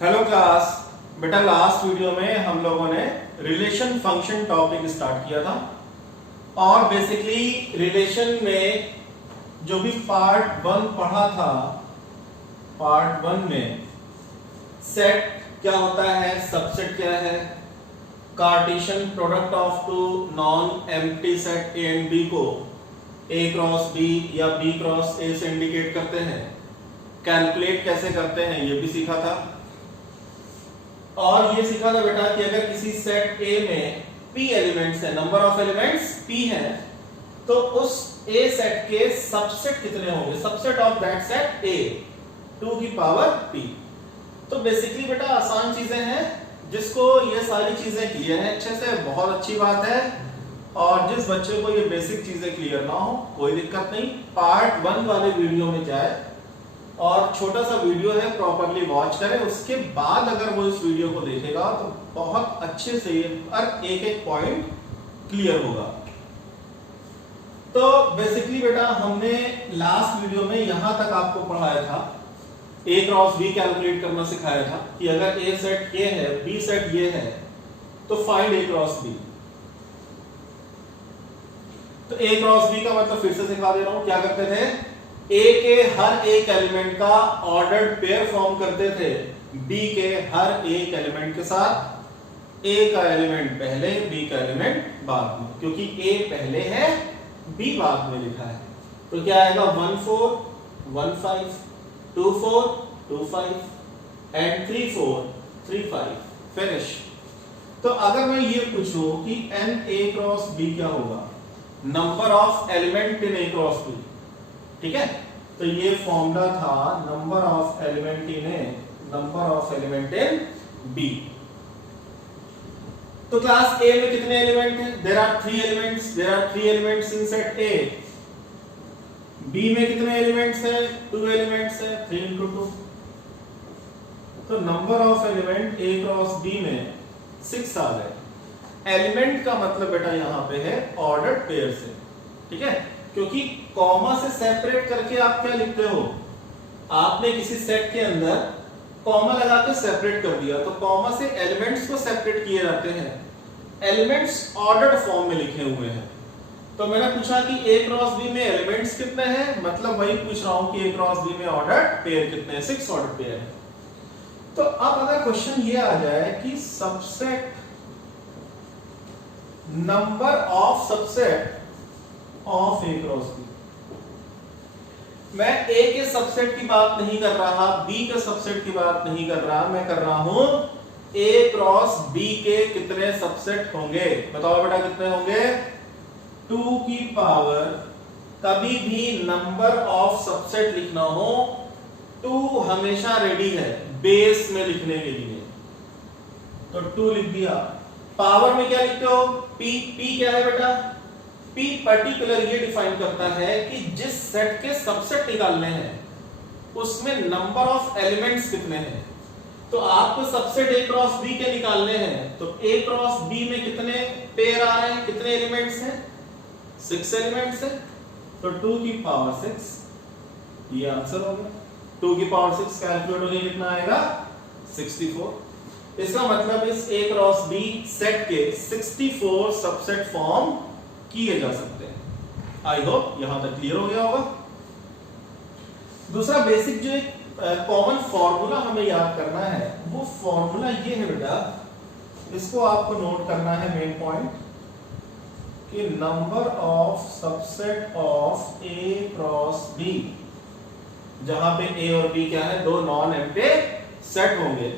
Hello class. बेटा last video में हम लोगों ने रिलेशन फंक्शन टॉपिक स्टार्ट किया था और बेसिकली रिलेशन में जो भी पार्ट 1 पढ़ा था, पार्ट 1 में सेट क्या होता है, सबसेट क्या है, Cartesian product of two non empty set A and B को ए क्रॉस बी या बी क्रॉस ए से इंडिकेट करते हैं, कैलकुलेट कैसे करते हैं ये भी सीखा था। और ये सीखा था बेटा कि अगर किसी सेट A में p एलिमेंट्स है, नंबर ऑफ एलिमेंट्स p है, तो उस A सेट के सबसेट कितने होंगे, subset of that set A 2 की पावर p। तो बेसिकली बेटा आसान चीजें हैं, जिसको ये सारी चीजें क्लियर है अच्छे से बहुत अच्छी बात है। और जिस बच्चे को ये बेसिक चीजें क्लियर ना हो कोई दिक्कत नहीं, पार्ट 1 वाले वीडियो में जाए और छोटा सा वीडियो है प्रॉपरली वॉच करें, उसके बाद अगर वो इस वीडियो को देखेगा तो बहुत अच्छे से हर एक एक पॉइंट क्लियर होगा। तो बेसिकली बेटा हमने लास्ट वीडियो में यहां तक आपको पढ़ाया था, ए क्रॉस बी कैलकुलेट करना सिखाया था कि अगर ए सेट ये है, बी सेट ये है, तो फाइंड ए क्रॉस बी। तो ए क्रॉस बी का मतलब फिर से सिखा दे रहा हूं, क्या करते थे, A के हर एक एलिमेंट का ऑर्डर्ड पेयर फॉर्म करते थे B के हर एक एलिमेंट के साथ, A का एलिमेंट पहले B का एलिमेंट बाद में, क्योंकि A पहले है B बाद में लिखा है। तो क्या आएगा 1 4 1 5 2 4 2 5 एंड 3 4 3 5 फिनिश। तो अगर मैं ये पूछूं कि n A क्रॉस B क्या होगा, number of element in A cross B, ठीक है। तो ये फॉर्मूला था number of element in A, number of element in B. तो क्लास ए में कितने एलिमेंट हैं, there are 3 elements, there are 3 elements in set A. B में कितने एलिमेंट्स हैं, 2 एलिमेंट्स हैं, 3 into 2। तो number of element A cross B में 6 आ गए। एलिमेंट का मतलब बेटा यहां पे है ऑर्डर्ड पेयर से, ठीक है, क्योंकि कॉमा से सेपरेट करके आप क्या लिखते हो, आपने किसी सेट के अंदर कॉमा लगा के सेपरेट कर दिया, तो कॉमा से एलिमेंट्स को सेपरेट किए जाते हैं। एलिमेंट्स ऑर्डर्ड फॉर्म में लिखे हुए हैं। तो मैंने पूछा कि ए क्रॉस बी में एलिमेंट्स कितने हैं, मतलब वही पूछ रहा हूं कि ए क्रॉस बी में ऑर्डर्ड पेयर कितने हैं, 6 ऑर्डर्ड पेयर है। तो अब अगर क्वेश्चन ये आ जाए कि subset, number of subset of A cross B, मैं ए के सबसेट की बात नहीं कर रहा, बी के सबसेट की बात नहीं कर रहा, मैं कर रहा हूं ए क्रॉस बी के कितने सबसेट होंगे, बताओ बेटा कितने होंगे, 2 की पावर, कभी भी नंबर ऑफ सबसेट लिखना हो 2 हमेशा रेडी है बेस में लिखने के लिए, तो 2 लिख दिया। पावर में क्या लिखते हो, पी, पी क्या है बेटा, P पर्टिकुलर ये डिफाइन करता है कि जिस सेट के सबसेट निकालने हैं उसमें नंबर ऑफ एलिमेंट्स कितने हैं। तो आपको सबसेट A क्रॉस B के निकालने हैं, तो A क्रॉस B में कितने पेयर आ रहे हैं, कितने एलिमेंट्स हैं, 6 एलिमेंट्स हैं। तो 2 की पावर 6 ये आंसर हो गया। 2 की पावर 6 कैलकुलेट होकर कितना आएगा, 64। इसका मतलब इस A क्रॉस B सेट के 64 सबसेट फॉर्म किए जा सकते हैं। आई होप यहां तक क्लियर हो गया होगा। दूसरा बेसिक जो एक कॉमन फॉर्मूला हमें याद करना है, वो फॉर्मूला ये है बेटा, इसको आपको नोट करना है मेन पॉइंट, कि number of subset of A cross B, जहां पे ए और बी क्या है, 2 नॉन एम्प्टी सेट होंगे।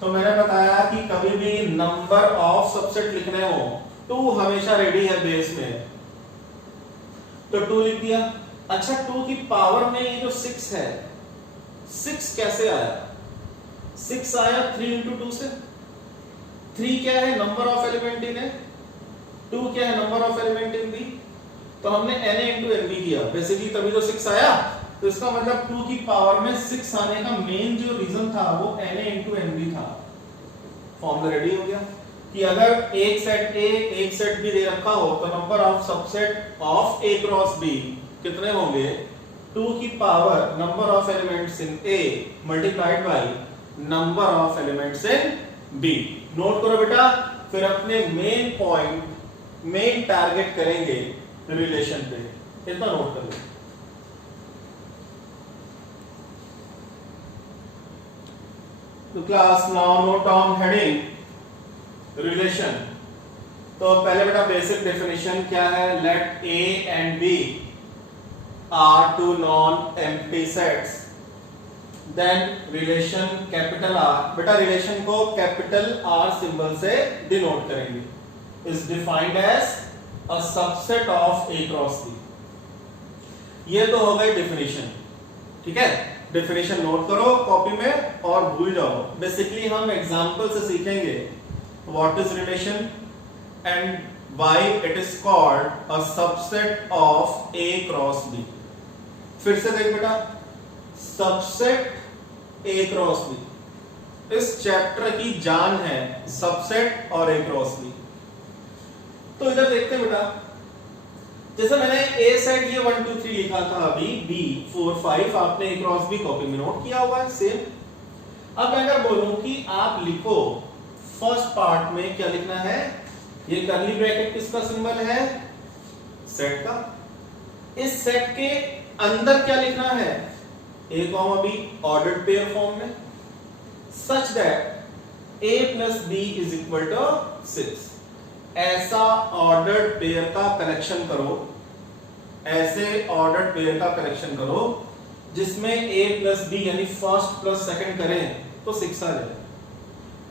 तो मैंने बताया कि कभी भी नंबर ऑफ सबसेट लिखने हो 2 हमेशा रेडी है बेस में, तो 2 लिख दिया। अच्छा 2 की पावर में ये जो 6 है, 6 कैसे आया, 6 आया 3 into 2 से। 3 क्या है, number of element in A, 2 क्या है, number of element in B, तो हमने na into nb किया बेसिकली, तभी तो 6 आया। तो इसका मतलब 2 की पावर में 6 आने का मेन जो रीजन था वो na into nb था। फॉर्मूला रेडी हो गया कि अगर एक सेट A एक सेट B दे रखा हो, तो number of subset of A cross B कितने होंगे, 2 की power number of elements in A multiplied by number of elements in B. Note करो बेटा, फिर अपने मेन पॉइंट, मेन टारगेट करेंगे रिलेशन पे, इतना नोट कर लो। तो class now note on heading relation. तो पहले बेटा बेसिक डेफिनेशन क्या है, let A and B are two non empty sets, then relation capital R, बेटा रिलेशन को कैपिटल आर सिंबल से डिनोट करेंगे, is defined as a subset of A cross B. ये तो हो गई डेफिनेशन, ठीक है। डेफिनेशन नोट करो कॉपी में और भूल जाओ। बेसिकली हम एग्जांपल से सीखेंगे what is relation and why it is called a subset of A cross B. फिर से देख बेटा, सबसेट ए क्रॉस बी इस चैप्टर की जान है, सबसेट और ए क्रॉस बी। तो इधर देखते हैं बेटा, जैसे मैंने ए सेट ये 1 2 3 लिखा था अभी, बी 4 5 आपने ए क्रॉस बी कॉपी में नोट किया हुआ है सेम। अब मैं अगर बोलूं कि आप लिखो फर्स्ट पार्ट में क्या लिखना है, ये कर्ली ब्रैकेट किसका सिंबल है, सेट का। इस सेट के अंदर क्या लिखना है, A comma B ordered pair form में, such that a plus B is equal to 6। ऐसा ऑर्डर्ड पेयर का कलेक्शन करो, ऐसे ऑर्डर्ड पेयर का कलेक्शन करो जिसमें a प्लस बी यानी फर्स्ट प्लस सेकंड करें तो 6 आ जाए।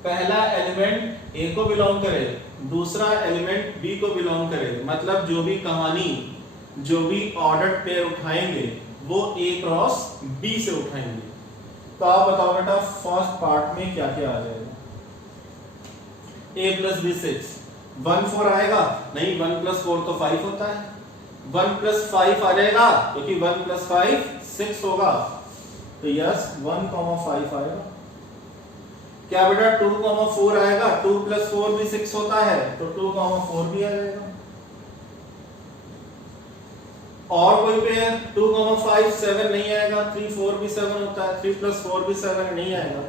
पहला एलिमेंट a को बिलोंग करे, दूसरा एलिमेंट b को बिलोंग करे, मतलब जो भी कहानी, जो भी ऑर्डर्ड पेयर उठाएंगे वो a क्रॉस b से उठाएंगे। तो आप बताओ बेटा फर्स्ट पार्ट में क्या क्या आ जाएगा, a प्लस बी 6, 1 4 आएगा नहीं, 1 प्लस 4 तो 5 होता है, 1 प्लस 5 आ जाएगा क्योंकि 1 प्लस 5 6 होगा, तो यस 1 5 आएगा। क्या बेटा 2 4 आएगा, 2 प्लस 4 भी 6 होता है तो 2 4 भी आ जाएगा। और कोई पेयर 2 5 7 नहीं आएगा, 3 4 भी 7 होता है, 3 प्लस 4 भी 7 नहीं आएगा,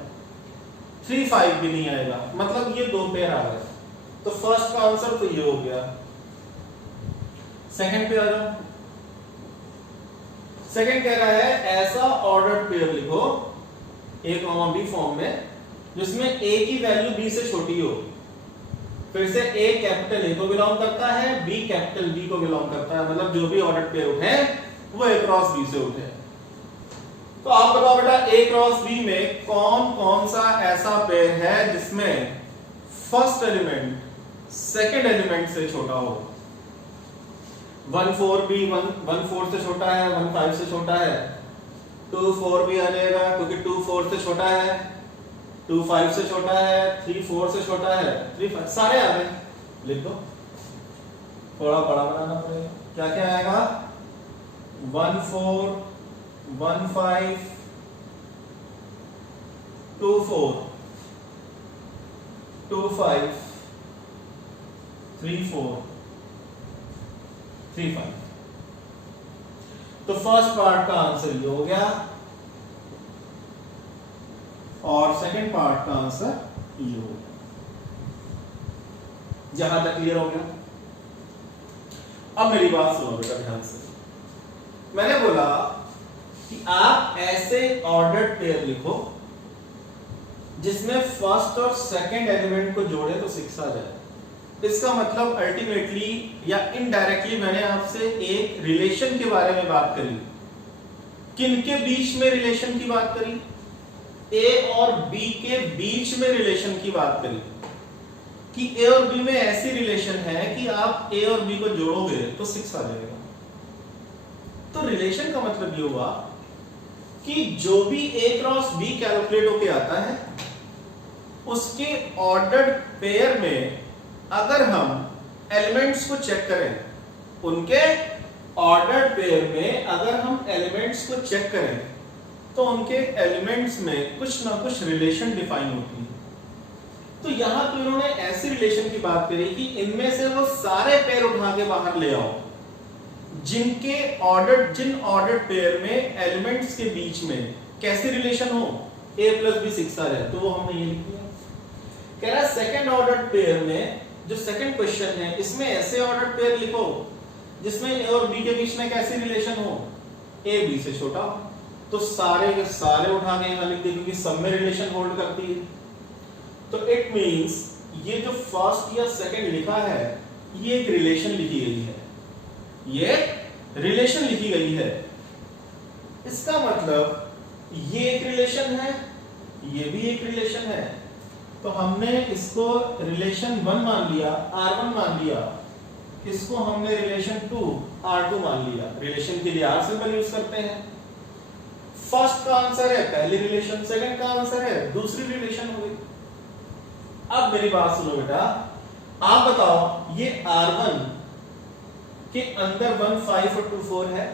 3 5 भी नहीं आएगा, मतलब ये दो पेयर आ गए। तो फर्स्ट का आंसर तो ये हो गया। सेकंड पे आ जाओ। सेकंड कह रहा है ऐसा ऑर्डर्ड पेयर लिखो a b फॉर्म में जिसमें a की वैल्यू b से छोटी हो। फिर से a कैपिटल A को बिलोंग करता है, b कैपिटल B को बिलोंग करता है, मतलब जो भी ऑर्डर्ड पेयर उठे वो a क्रॉस b से उठे। तो आप बताओ बेटा a क्रॉस b में कौन कौन सा ऐसा पेयर है जिसमें फर्स्ट एलिमेंट सेकंड एलिमेंट से छोटा हो। 1 4 भी 1 4 से छोटा है, 1 5 से छोटा है, 2 4 भी आ जाएगा क्योंकि 2 4 से छोटा है, 2 5 से छोटा है, 3 4 से छोटा है, 3 5 सारे आ गए। लिख दो, थोड़ा बड़ा बनाना पड़ेगा। क्या क्या आएगा, 1 4 1 5 2 4 2 5 3 4 3 5। तो फर्स्ट पार्ट का आंसर ये हो गया और सेकंड पार्ट का आंसर ये हो गया। जहां तक क्लियर हो गया। अब मेरी बात सुनो बेटा ध्यान से। मैंने बोला कि आप ऐसे ऑर्डर्ड पेयर लिखो जिसमें फर्स्ट और सेकंड एलिमेंट को जोड़े तो 6 आ जाए। इसका मतलब अल्टीमेटली या इनडायरेक्टली मैंने आपसे एक रिलेशन के बारे में बात करी। किनके बीच में रिलेशन की बात करी, ए और बी के बीच में रिलेशन की बात करी कि ए और बी में ऐसी रिलेशन है कि आप ए और बी को जोड़ोगे तो 6 आ जाएगा। तो रिलेशन का मतलब ये हुआ कि जो भी ए क्रॉस बी कैलकुलेट होके आता है उसके ऑर्डर्ड पेयर में अगर हम एलिमेंट्स को चेक करें, उनके ऑर्डर्ड पेयर में अगर हम एलिमेंट्स को चेक करें तो उनके एलिमेंट्स में कुछ ना कुछ रिलेशन डिफाइन होती है। तो यहां तो इन्होंने ऐसी रिलेशन की बात करी कि इनमें से वो सारे पेयर उठा के बाहर ले आओ जिन ऑर्डर्ड पेयर में एलिमेंट्स के बीच में कैसी रिलेशन हो, a प्लस बी 6 आ जाए, तो वो हमने ये लिख दिया। कह रहा है सेकंड ऑर्डर पेयर में, जो सेकंड क्वेश्चन है इसमें ऐसे ऑर्डर पेयर लिखो जिसमें a और b के बीच में कैसी रिलेशन हो, a b से छोटा हो। तो सारे के सारे उठा के यहां लिख दे, क्योंकि सब में रिलेशन होल्ड करती है। तो इट मींस ये जो फर्स्ट या सेकंड लिखा है ये एक रिलेशन लिखी गई है, ये रिलेशन लिखी गई है। इसका मतलब ये एक रिलेशन है, ये भी एक रिलेशन है। तो हमने इसको रिलेशन 1 मान लिया, R1 मान लिया, इसको हमने रिलेशन 2 R2 मान लिया। रिलेशन के लिए R सिंबल यूज करते हैं। फर्स्ट का आंसर है पहली रिलेशन, सेकंड का आंसर है दूसरी रिलेशन हो गई। अब मेरी बात सुनो बेटा, आप बताओ ये R1 के अंदर 1 5 और 2 4 है,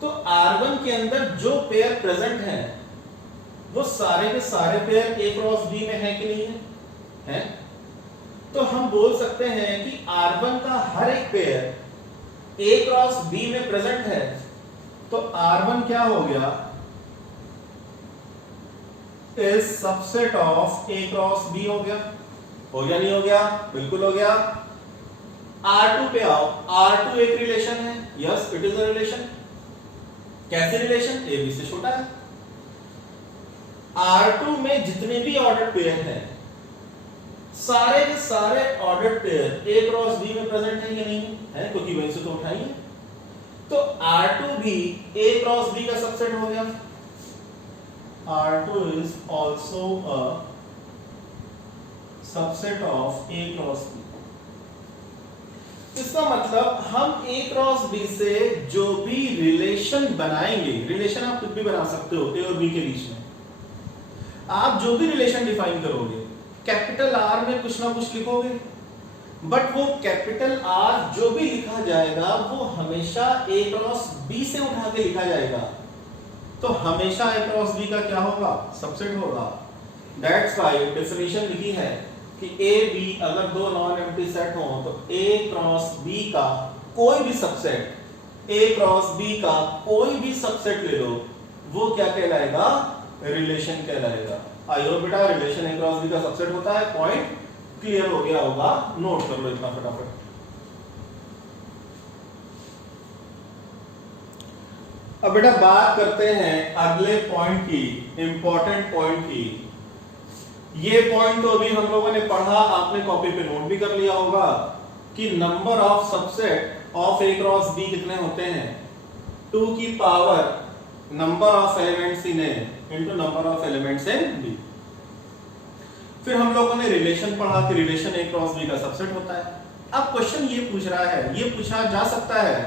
तो R1 के अंदर जो पेयर प्रेजेंट है वो सारे के सारे पेयर A क्रॉस B में है कि नहीं है? है। तो हम बोल सकते हैं कि R1 का हर एक पेयर A क्रॉस B में प्रेजेंट है। तो R1 क्या हो गया, is subset of A cross B हो गया। हो गया नहीं हो गया? बिल्कुल हो गया। R2 पे आओ, R2 एक रिलेशन है, yes it is a relation. कैसी रिलेशन? A B से छोटा है। R2 में जितने भी ऑर्डर पेयर हैं सारे के सारे order pair A cross B में प्रेजेंट है या नहीं है? क्योंकि वहीं से तो उठाइए। तो R2 भी A क्रॉस B का सबसेट हो गया। R2 is also a subset of A cross B। इसका मतलब हम A क्रॉस B से जो भी रिलेशन बनाएंगे, रिलेशन आप कुछ भी बना सकते हो A और B के बीच में, आप जो भी रिलेशन डिफाइन करोगे कैपिटल R में कुछ ना कुछ लिखोगे, बट वो कैपिटल R जो भी लिखा जाएगा वो हमेशा A क्रॉस B से उठा के लिखा जाएगा। तो हमेशा A क्रॉस B का क्या होगा? सबसेट होगा। दैट्स व्हाई डेफिनेशन लिखी है कि A B अगर दो नॉन एम्प्टी सेट हो तो A क्रॉस B का कोई भी सबसेट, A क्रॉस B का कोई भी सबसेट ले लो, वो क्या कहलाएगा? रिलेशन कहलाएगा। आई होप बेटा रिलेशन A क्रॉस B का सबसेट होता है। पॉइंट क्लियर हो गया होगा, नोट कर लो इतना फटाफट। अब बेटा बात करते हैं अगले पॉइंट की, इंपॉर्टेंट पॉइंट की। ये पॉइंट तो अभी हम लोगों ने पढ़ा, आपने कॉपी पे नोट भी कर लिया होगा कि number of subset of A cross B कितने होते हैं? 2 की power number of elements in A into number of elements in B। फिर हम लोगों ने रिलेशन पढ़ा कि रिलेशन A क्रॉस B का सबसेट होता है। अब क्वेश्चन ये पूछ रहा है, ये पूछा जा सकता है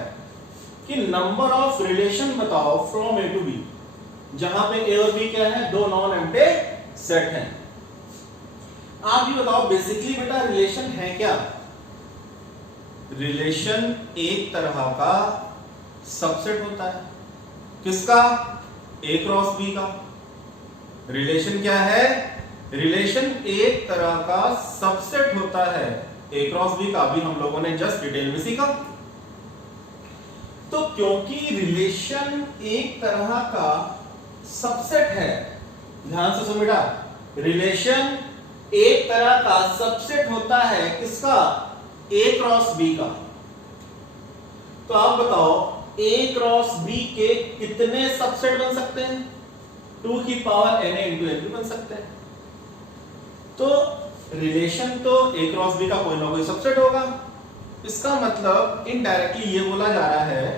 कि नंबर ऑफ रिलेशन बताओ फ्रॉम A टू B, जहां पे A और B क्या है? दो नॉन एम्प्टी सेट हैं। आप ये बताओ बेसिकली बेटा रिलेशन है क्या? रिलेशन एक तरह का सबसेट होता है। किसका? A क्रॉस B का। रिलेशन क्या है? रिलेशन एक तरह का सबसेट होता है A क्रॉस B का। अभी हम लोगों ने जस्ट डिटेल में सीखा। तो क्योंकि रिलेशन एक तरह का सबसेट है, ध्यान से सुन बेटा, रिलेशन एक तरह का सबसेट होता है किसका? A क्रॉस B का। तो आप बताओ A क्रॉस B के कितने सबसेट बन सकते हैं? 2 की पावर Na इंटू n भी बन सकते हैं। तो रिलेशन तो A क्रॉस B का कोई ना कोई सबसेट होगा। इसका मतलब इनडायरेक्टली ये बोला जा रहा है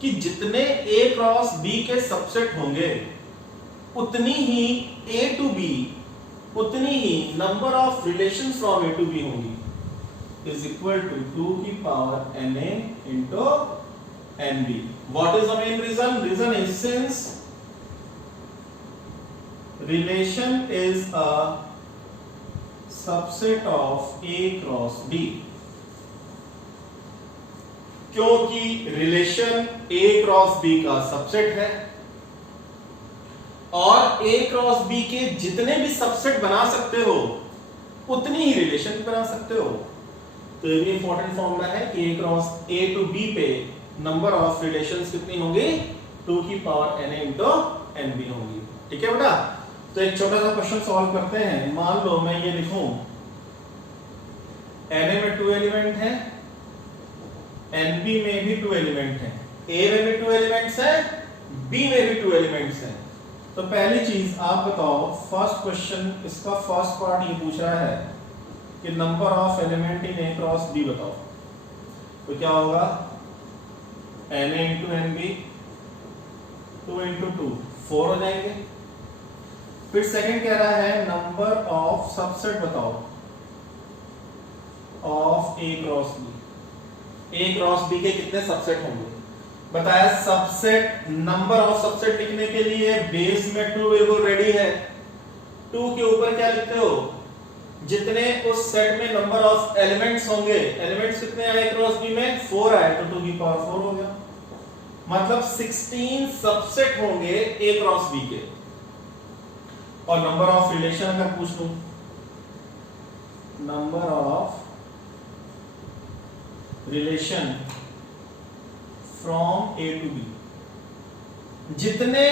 कि जितने A क्रॉस B के सबसेट होंगे उतनी ही A टू B, उतनी ही number of relations from A to B होंगी, इज इक्वल टू 2 की power Na into Nb। What is the main reason? Reason is since relation is a subset of A cross B। क्योंकि relation A cross B का subset है और A cross B के जितने भी subset बना सकते हो उतनी ही रिलेशन बना सकते हो। तो ये भी इंपॉर्टेंट फॉर्मूला है कि A cross A to B पे नंबर ऑफ रिलेशंस कितनी होंगी? 2 की पावर Na इंटू Nb होंगी। ठीक है बेटा। तो एक छोटा सा क्वेश्चन सॉल्व करते हैं। मान लो मैं ये लिखूं Na में 2 एलिमेंट हैं, Nb में भी 2 एलिमेंट हैं, A में भी 2 एलिमेंट्स हैं, B में भी 2 एलिमेंट्स हैं। तो पहली चीज आप बताओ, फर्स्ट क्वेश्चन इसका फर्स्ट पार्ट ये पूछ रहा है कि number of element in A cross B बताओ। तो क्या होगा, Na इंटू Nb 2 इंटू 2 4 हो जाएंगे। फिर सेकंड कह रहा है नंबर ऑफ सबसेट बताओ of A cross B। A cross B के कितने सबसेट होंगे बताया। सबसेट, नंबर ऑफ सबसेट लिखने के लिए बेस में 2 बिल्कुल रेडी है। 2 के ऊपर क्या लिखते हो, जितने उस सेट में नंबर ऑफ एलिमेंट्स होंगे। एलिमेंट्स कितने आए क्रॉस B में, 4 आए, तो 2 की पावर 4 हो गया। मतलब 16 सबसेट होंगे A क्रॉस B के। और नंबर ऑफ रिलेशन अगर पूछ लूं, number of relation from A to B, जितने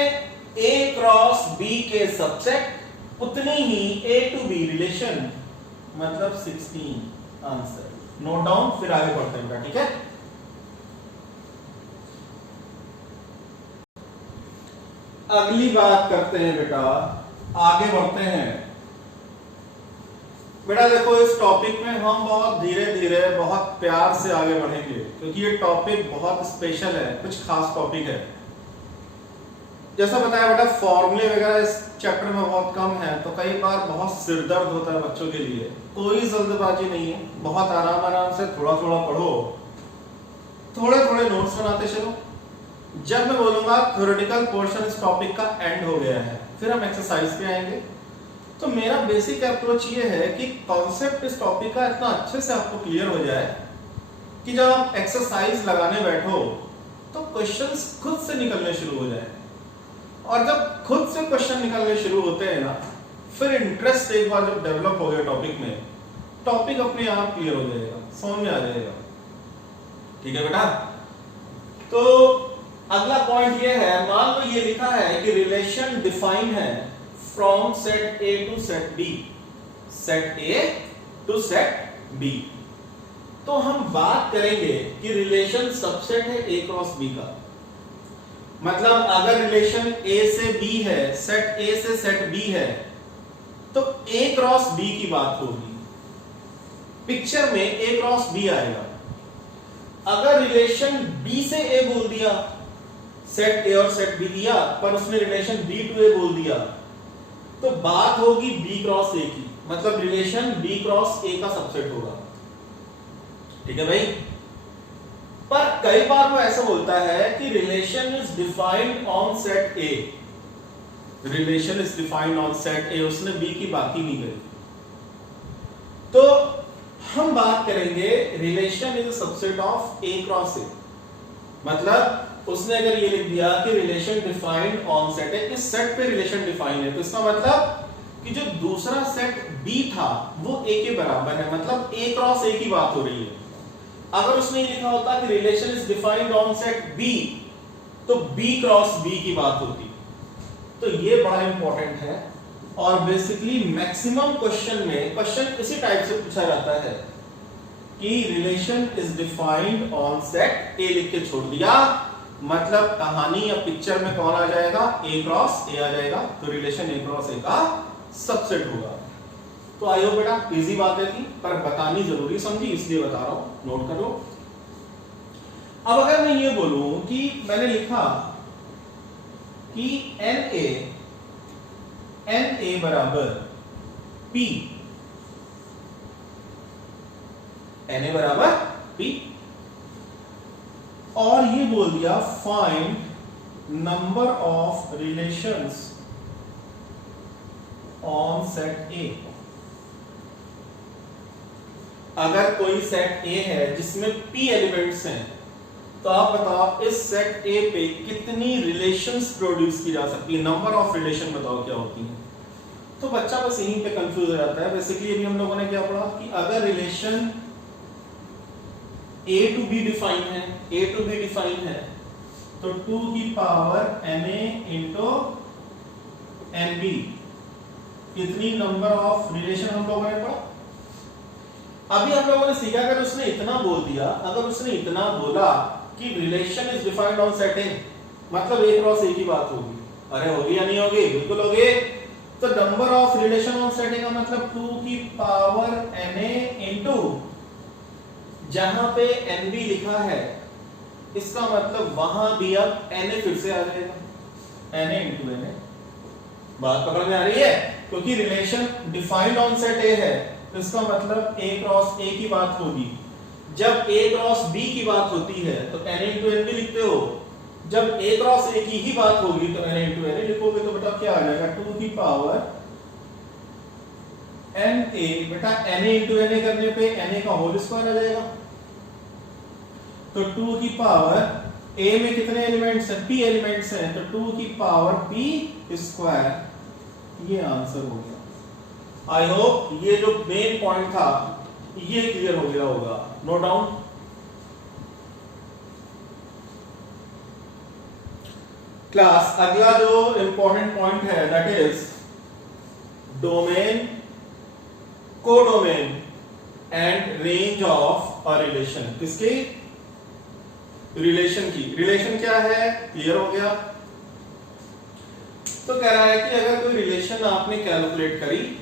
A क्रॉस B के सबसेट उतनी ही A टू B रिलेशन, मतलब 16 आंसर। नोट डाउन, फिर आगे बढ़ते हैं बेटा, ठीक है। अगली बात करते हैं बेटा, आगे बढ़ते हैं बेटा। देखो इस टॉपिक में हम बहुत धीरे धीरे बहुत प्यार से आगे बढ़ेंगे, क्योंकि ये टॉपिक बहुत स्पेशल है, कुछ खास टॉपिक है। जैसा बताया बेटा, फॉर्मूले वगैरह इस चैप्टर में बहुत कम है, तो कई बार बहुत सिरदर्द होता है बच्चों के लिए। कोई जल्दबाजी नहीं है, बहुत आराम आराम से थोड़ा थोड़ा पढ़ो, थोड़े थोड़े नोट्स बनाते चलो। जब मैं बोलूंगा थ्योरेटिकल पोर्शन इस टॉपिक का एंड हो गया है, फिर हम एक्सरसाइज पे आएंगे। तो मेरा बेसिक अप्रोच ये है कि कॉन्सेप्ट इस टॉपिक का इतना अच्छे से आपको क्लियर हो जाए कि जब आप एक्सरसाइज लगाने बैठो तो क्वेश्चंस खुद से निकलने शुरू हो जाए। और जब खुद से क्वेश्चन निकलने शुरू होते हैं ना, फिर इंटरेस्ट एक बार जब डेवलप हो गया टॉपिक में, टॉपिक अपने आप क्लियर हो जाएगा, समझ में आ जाएगा। ठीक है बेटा। तो अगला पॉइंट ये है, मान लो ये लिखा है कि रिलेशन डिफाइन है from set A to set B, set A to set B। तो हम बात करेंगे कि रिलेशन सबसेट है A क्रॉस B का। मतलब अगर रिलेशन A से B है, सेट A से सेट B है, तो A क्रॉस B की बात होगी। पिक्चर में A क्रॉस B आएगा। अगर रिलेशन B से A बोल दिया, सेट A और सेट B दिया, पर उसने रिलेशन B टू A बोल दिया, तो बात होगी B क्रॉस A की। मतलब रिलेशन B क्रॉस A का सबसेट होगा। ठीक है भाई। पर कई बार वो ऐसा बोलता है कि relation is defined on set A, relation is defined on set A, उसने B की बात ही नहीं करी। तो हम बात करेंगे relation is subset of A cross A। मतलब उसने अगर ये लिख दिया कि रिलेशन डिफाइंड ऑन सेट है, इस सेट पे रिलेशन डिफाइन है, तो इसका मतलब कि जो दूसरा सेट B था वो A के बराबर है, मतलब A क्रॉस A की बात हो रही है। अगर उसने लिखा होता कि relation is defined on set B, तो B क्रॉस B की बात होती। तो ये बड़ा इंपॉर्टेंट है। और बेसिकली मैक्सिमम क्वेश्चन में क्वेश्चन इसी टाइप से पूछा जाता है कि relation is defined on set A, लिख के छोड़ दिया, मतलब कहानी या पिक्चर में कौन आ जाएगा, A क्रॉस A आ जाएगा। तो रिलेशन A क्रॉस A का सबसेट होगा। तो आई होप बेटा इजी बातें थी, पर बतानी जरूरी समझी, इसलिए बता रहा हूं, नोट कर लो। अब अगर मैं ये बोलूं कि मैंने लिखा कि NA बराबर P, NA बराबर P, और ये बोल दिया find number of relations on set A। अगर कोई सेट A है जिसमें P एलिमेंट्स हैं, तो आप बताओ इस सेट A पे कितनी रिलेशंस प्रोड्यूस की जा सकती है, नंबर ऑफ रिलेशन बताओ क्या होती है। तो बच्चा बस यहीं पे कंफ्यूज हो जाता है। बेसिकली अभी हम लोगों ने क्या पढ़ा कि अगर relation A to B define है, A टू B डिफाइन है, तो 2 की power NA into N B, इतनी नंबर ऑफ रिलेशन हम लोगों ने पढ़ा। अभी हम लोगों ने सीखा, अगर उसने इतना बोल दिया, अगर उसने इतना बोला कि relation is defined on set ए, मतलब ए क्रॉस ए की बात होगी। अरे होगी या नहीं होगी? बिल्कुल होगी। तो number of relation on set ए का मतलब 2 की पावर na इनटू जहां पे nb लिखा है, इसका मतलब वहां भी अब na फिर से आ जाएगा, na इनटू na। बात पकड़ में आ रही है? क्योंकि रिलेशन डिफाइंड ऑन सेट ए है, तो इसका मतलब a क्रॉस a की बात होगी। जब a क्रॉस b की बात होती है तो na इनटू nb लिखते हो, जब a क्रॉस a की ही बात होगी तो na इनटू na लिखोगे, तो बेटा क्या आ जाएगा? 2 की पावर na, बेटा na इनटू na करने पे na का होल स्क्वायर आ जाएगा। तो 2 की पावर a में कितने एलिमेंट्स हैं? p एलिमेंट्स हैं, तो 2 की पावर p स्क्वायर, ये आंसर हो गया। आई होप ये जो मेन पॉइंट था ये क्लियर हो गया होगा। No doubt. क्लास अगला जो इंपॉर्टेंट पॉइंट है that is domain, codomain and range of a relation. किसकी? रिलेशन की। रिलेशन क्या है? क्लियर हो गया। तो कह रहा है कि अगर कोई रिलेशन आपने कैलकुलेट करी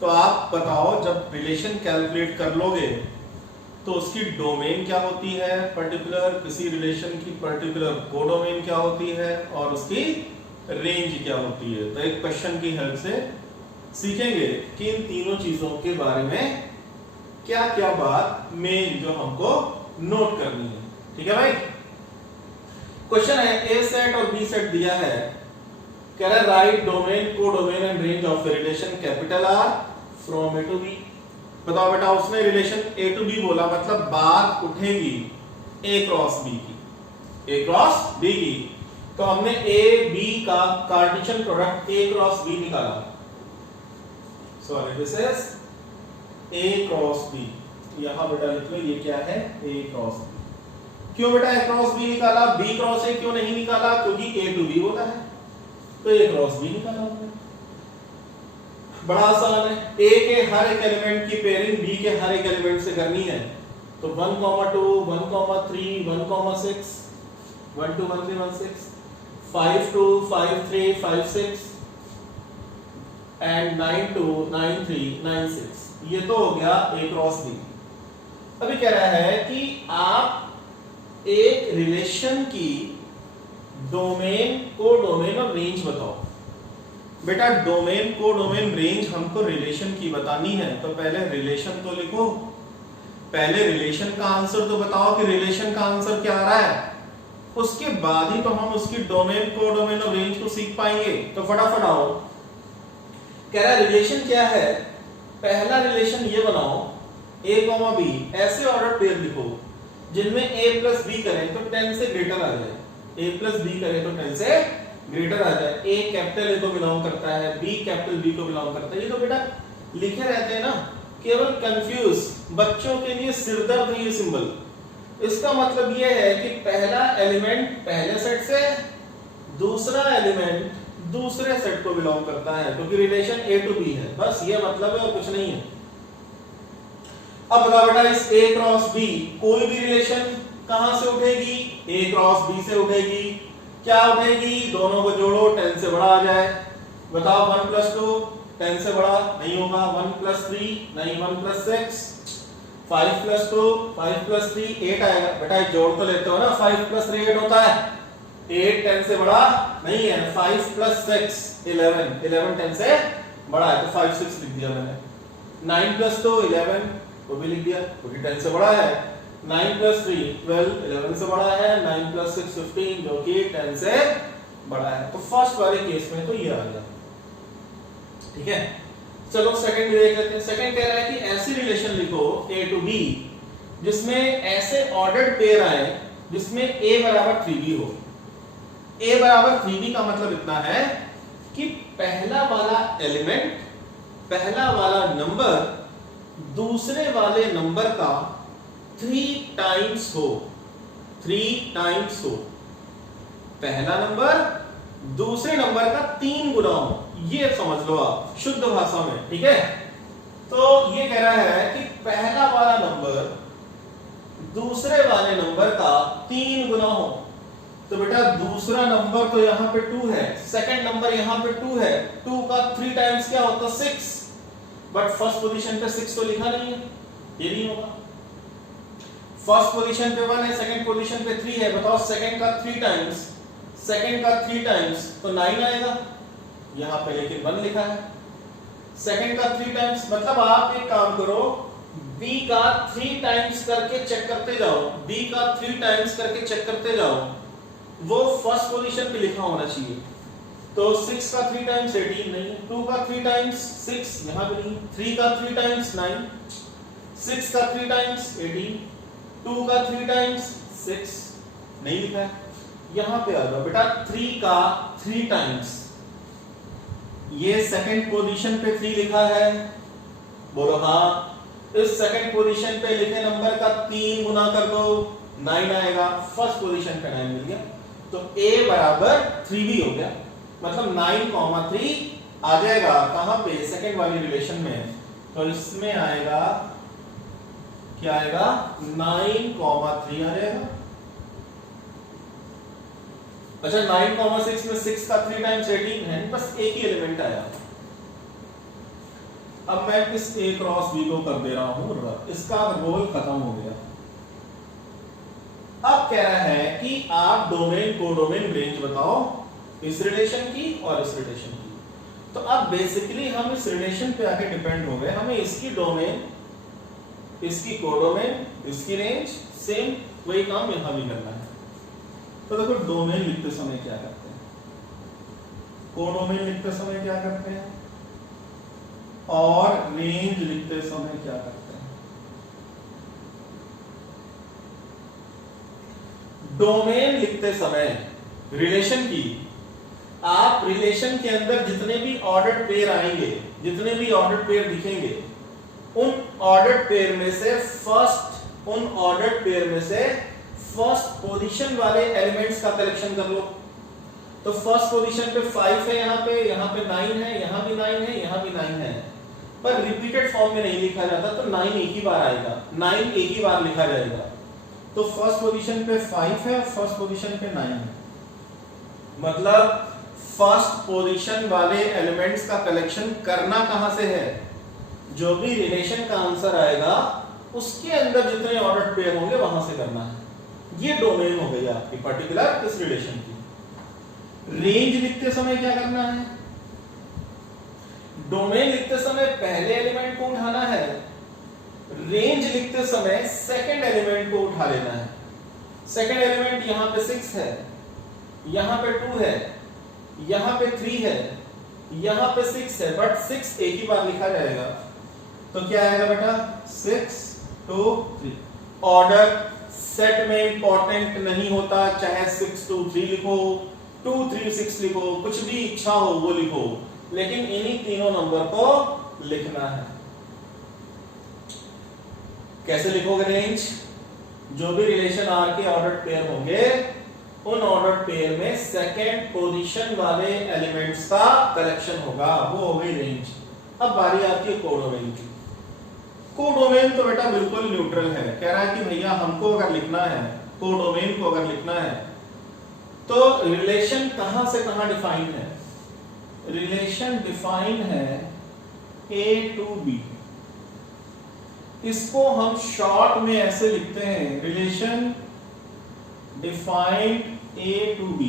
तो आप बताओ, जब रिलेशन कैलकुलेट कर लोगे तो उसकी डोमेन क्या होती है पर्टिकुलर, किसी रिलेशन की पर्टिकुलर कोडोमेन क्या होती है, और उसकी रेंज क्या होती है। तो एक क्वेश्चन की हेल्प से सीखेंगे कि इन तीनों चीजों के बारे में क्या क्या बात मेन जो हमको नोट करनी है। ठीक है भाई? क्वेश्चन है, ए सेट और बी सेट दिया है, कह रहा है right domain, codomain and range of relation capital R from A to B. बताओ बेटा, उसने रिलेशन ए टू बी बोला, मतलब बात उठेगी ए क्रॉस बी की, ए क्रॉस बी की। तो हमने ए बी का Cartesian product A cross B निकाला। Sorry, this is A cross B. यहां बेटा लिख लो, ये क्या है? A cross B. क्यों बेटा ए क्रॉस बी निकाला? बी क्रॉस ए क्यों नहीं निकाला? क्योंकि ए टू बी होता है, तो ए क्रॉस बी निकाला हमने। बड़ा आसान है। ए के हर एक एलिमेंट की पेयरिंग बी के हर एक एलिमेंट से करनी है। तो 1, 2, 1, 3, 1, 6, 1, 2, 1, 3, 1, 6, 5, 2, 5, 3, 5, 6 एंड 9, 2, 9, 3, 9, 6। ये तो हो गया ए क्रॉस बी। अभी कह रहा है कि आप एक रिलेशन की डोमेन, कोडोमेन और रेंज बताओ। बेटा डोमेन, कोडोमेन, रेंज हमको रिलेशन की बतानी है, तो पहले रिलेशन तो लिखो, पहले रिलेशन का आंसर तो बताओ कि रिलेशन का आंसर क्या आ रहा है, उसके बाद ही तो हम उसकी डोमेन, कोडोमेन और रेंज को सीख पाएंगे। तो फटाफट आओ। कह रहा है रिलेशन क्या है? पहला रिलेशन ये बनाओ, a, b ऐसे ऑर्डर पेयर लिखो जिनमें a प्लस b करें तो 10 से ग्रेटर आ जाए, a प्लस b करें तो 10 से ग्रेटर आ जाए। a कैपिटल a को बिलोंग करता है, b कैपिटल b को बिलोंग करता है। ये तो बेटा लिखे रहते हैं ना, केवल कंफ्यूज बच्चों के लिए सिरदर्द है ये सिंबल। इसका मतलब ये है कि पहला एलिमेंट पहले सेट से, दूसरा एलिमेंट दूसरे सेट को बिलोंग करता है, क्योंकि रिलेशन a टू b है। बस ये मतलब है और कुछ नहीं है। अब बताओ बेटा, इस a क्रॉस b कोई भी रिलेशन कहां से उठेगी? a क्रॉस b से उठेगी। क्या उठेगी? दोनों को जोड़ो, 10 से बड़ा आ जाए। बताओ 1 प्लस 2 10 से बड़ा नहीं होगा, 1 प्लस 3 नहीं, 1 प्लस 6, 5 प्लस 2 5 प्लस 3 8 आएगा। बेटा जोड़ तो लेते हो ना, 5 प्लस 3 8 होता है, 8 10 से बड़ा नहीं है। 5 प्लस 6 11 11 10 से बड़ा है, तो 5 6 लिख दिया मैंने। 9 प्लस 2 11 वो भी लिख दिया क्योंकि 10 से बड़ा है। 9 प्लस 3 12 11 से बड़ा है। 9 प्लस 6 15 जो कि 10 से बड़ा है। तो फर्स्ट वाले केस में तो ये आ गया। ठीक है, चलो सेकंड देख लेते हैं। सेकंड कह रहा है कि ऐसी रिलेशन लिखो a टू b जिसमें ऐसे ऑर्डर्ड पेयर आए जिसमें a बराबर 3b हो। a बराबर 3b का मतलब इतना है कि पहला वाला एलिमेंट, पहला वाला नंबर दूसरे वाले नंबर का 3 टाइम्स हो, 3 टाइम्स हो। पहला नंबर दूसरे नंबर का 3 गुना हो, ये समझ लो आप शुद्ध भाषा में, ठीक है। तो ये कह रहा है कि पहला वाला नंबर दूसरे वाले नंबर का 3 गुना हो। तो बेटा दूसरा नंबर तो यहां पे 2 है, सेकंड नंबर यहां पे 2 है, 2 का 3 टाइम्स क्या होता है 6, बट फर्स्ट पोजीशन पे 6 तो लिखा नहीं है, ये नहीं होगा। फर्स्ट पोजीशन पे 1 है, सेकंड पोजीशन पे 3 है, बताओ सेकंड का 3 टाइम्स, सेकंड का 3 टाइम्स तो 9 आएगा, यहां पे लेकिन 1 लिखा है। सेकंड का 3 टाइम्स मतलब आप एक काम करो, b का 3 टाइम्स करके चेक करते जाओ, b का 3 टाइम्स करके चेक करते जाओ, वो फर्स्ट पोजीशन पे लिखा होना चाहिए। तो 6 का 3 टाइम्स 18 नहीं है, 2 का 3 टाइम्स 6 यहां भी नहीं, 3 का 3 टाइम्स 9, 6 का 3 टाइम्स 18, 2 का 3 टाइम्स 6 नहीं लिखा है। यहां पे आ जाओ बेटा, 3 का 3 टाइम्स, ये सेकंड पोजीशन पे 3 लिखा है, बोलो हाँ। इस सेकंड पोजीशन पे लिखे नंबर का 3 गुना कर दो, 9 आएगा, फर्स्ट पोजीशन पे 9 मिल गया, तो a बराबर 3b हो गया, मतलब 9,3 आ जाएगा कहां पे, सेकंड वाली रिलेशन में। तो इसमें आएगा क्या आएगा, 9,3 आ जाएगा। अच्छा 9,6 में 6 का 3 टाइम्स 18 है, बस एक ही एलिमेंट आया। अब मैं इस a क्रॉस b को कर दे रहा हूं रद्द, इसका रोल खत्म हो गया। अब कह रहा है कि आप डोमेन कोडोमेन रेंज बताओ इस रिलेशन की और इस रिलेशन की। तो अब बेसिकली हम इस रिलेशन पे आके डिपेंड हो गए, हमें इसकी डोमेन, इसकी कोडोमेन, इसकी रेंज, सेम वही काम यहां भी करना है। तो देखो डोमेन लिखते समय क्या करते हैं, कोडोमेन लिखते समय क्या करते हैं, और रेंज लिखते समय क्या करते हैं। डोमेन लिखते समय रिलेशन की, आप रिलेशन के अंदर जितने भी ऑर्डर्ड पेयर आएंगे, जितने भी ऑर्डर्ड पेयर दिखेंगे, उन ऑर्डर्ड पेयर में से फर्स्ट, उन ऑर्डर्ड पेयर में से फर्स्ट पोजीशन वाले एलिमेंट्स का कलेक्शन कर लो। तो फर्स्ट पोजीशन पे 5 है, यहां पे 9 है, यहां भी 9 है, यहां भी 9 है, पर रिपीटेड फॉर्म में नहीं लिखा जाता, तो 9 एक ही बार आएगा, 9 एक ही बार लिखा जाएगा। तो फर्स्ट पोजीशन पे 5 है, फर्स्ट पोजीशन पे 9 है, मतलब फर्स्ट पोजीशन वाले एलिमेंट्स का कलेक्शन करना कहां से है, जो भी रिलेशन का आंसर आएगा उसके अंदर जितने ऑर्डर्ड पेयर होंगे वहां से करना है। ये डोमेन हो गई आपकी पर्टिकुलर इस रिलेशन की। रेंज लिखते समय क्या करना है, डोमेन लिखते समय पहले एलिमेंट को उठाना है, रेंज लिखते समय सेकंड एलिमेंट को उठा लेना है। सेकंड एलिमेंट यहां पे 6 है, यहां पे 2 है, यहां पे 3 है, यहां पे 6 है, बट 6 एक ही बार लिखा जाएगा। तो क्या आएगा बेटा, 6 2 3। ऑर्डर सेट में इंपॉर्टेंट नहीं होता, चाहे 6 2 3 लिखो, 2 3 6 लिखो, कुछ भी इच्छा हो वो लिखो, लेकिन इन्हीं तीनों नंबर को लिखना है। कैसे लिखोगे रेंज, जो भी रिलेशन आर के ऑर्डर्ड पेयर होंगे उन ऑर्डर्ड पेयर में सेकंड पोजीशन वाले एलिमेंट्स का कलेक्शन होगा, वो हो गई रेंज। अब बारी आती है कोडोमेन की। कोडोमेन तो बेटा बिल्कुल न्यूट्रल है, कह रहा है कि भैया हमको अगर लिखना है, कोडोमेन को अगर लिखना है, तो रिलेशन कहां से कहां डिफाइन है, रिलेशन डिफाइन है A to B। इसको हम शॉर्ट में ऐसे लिखते हैं, relation defined A to B।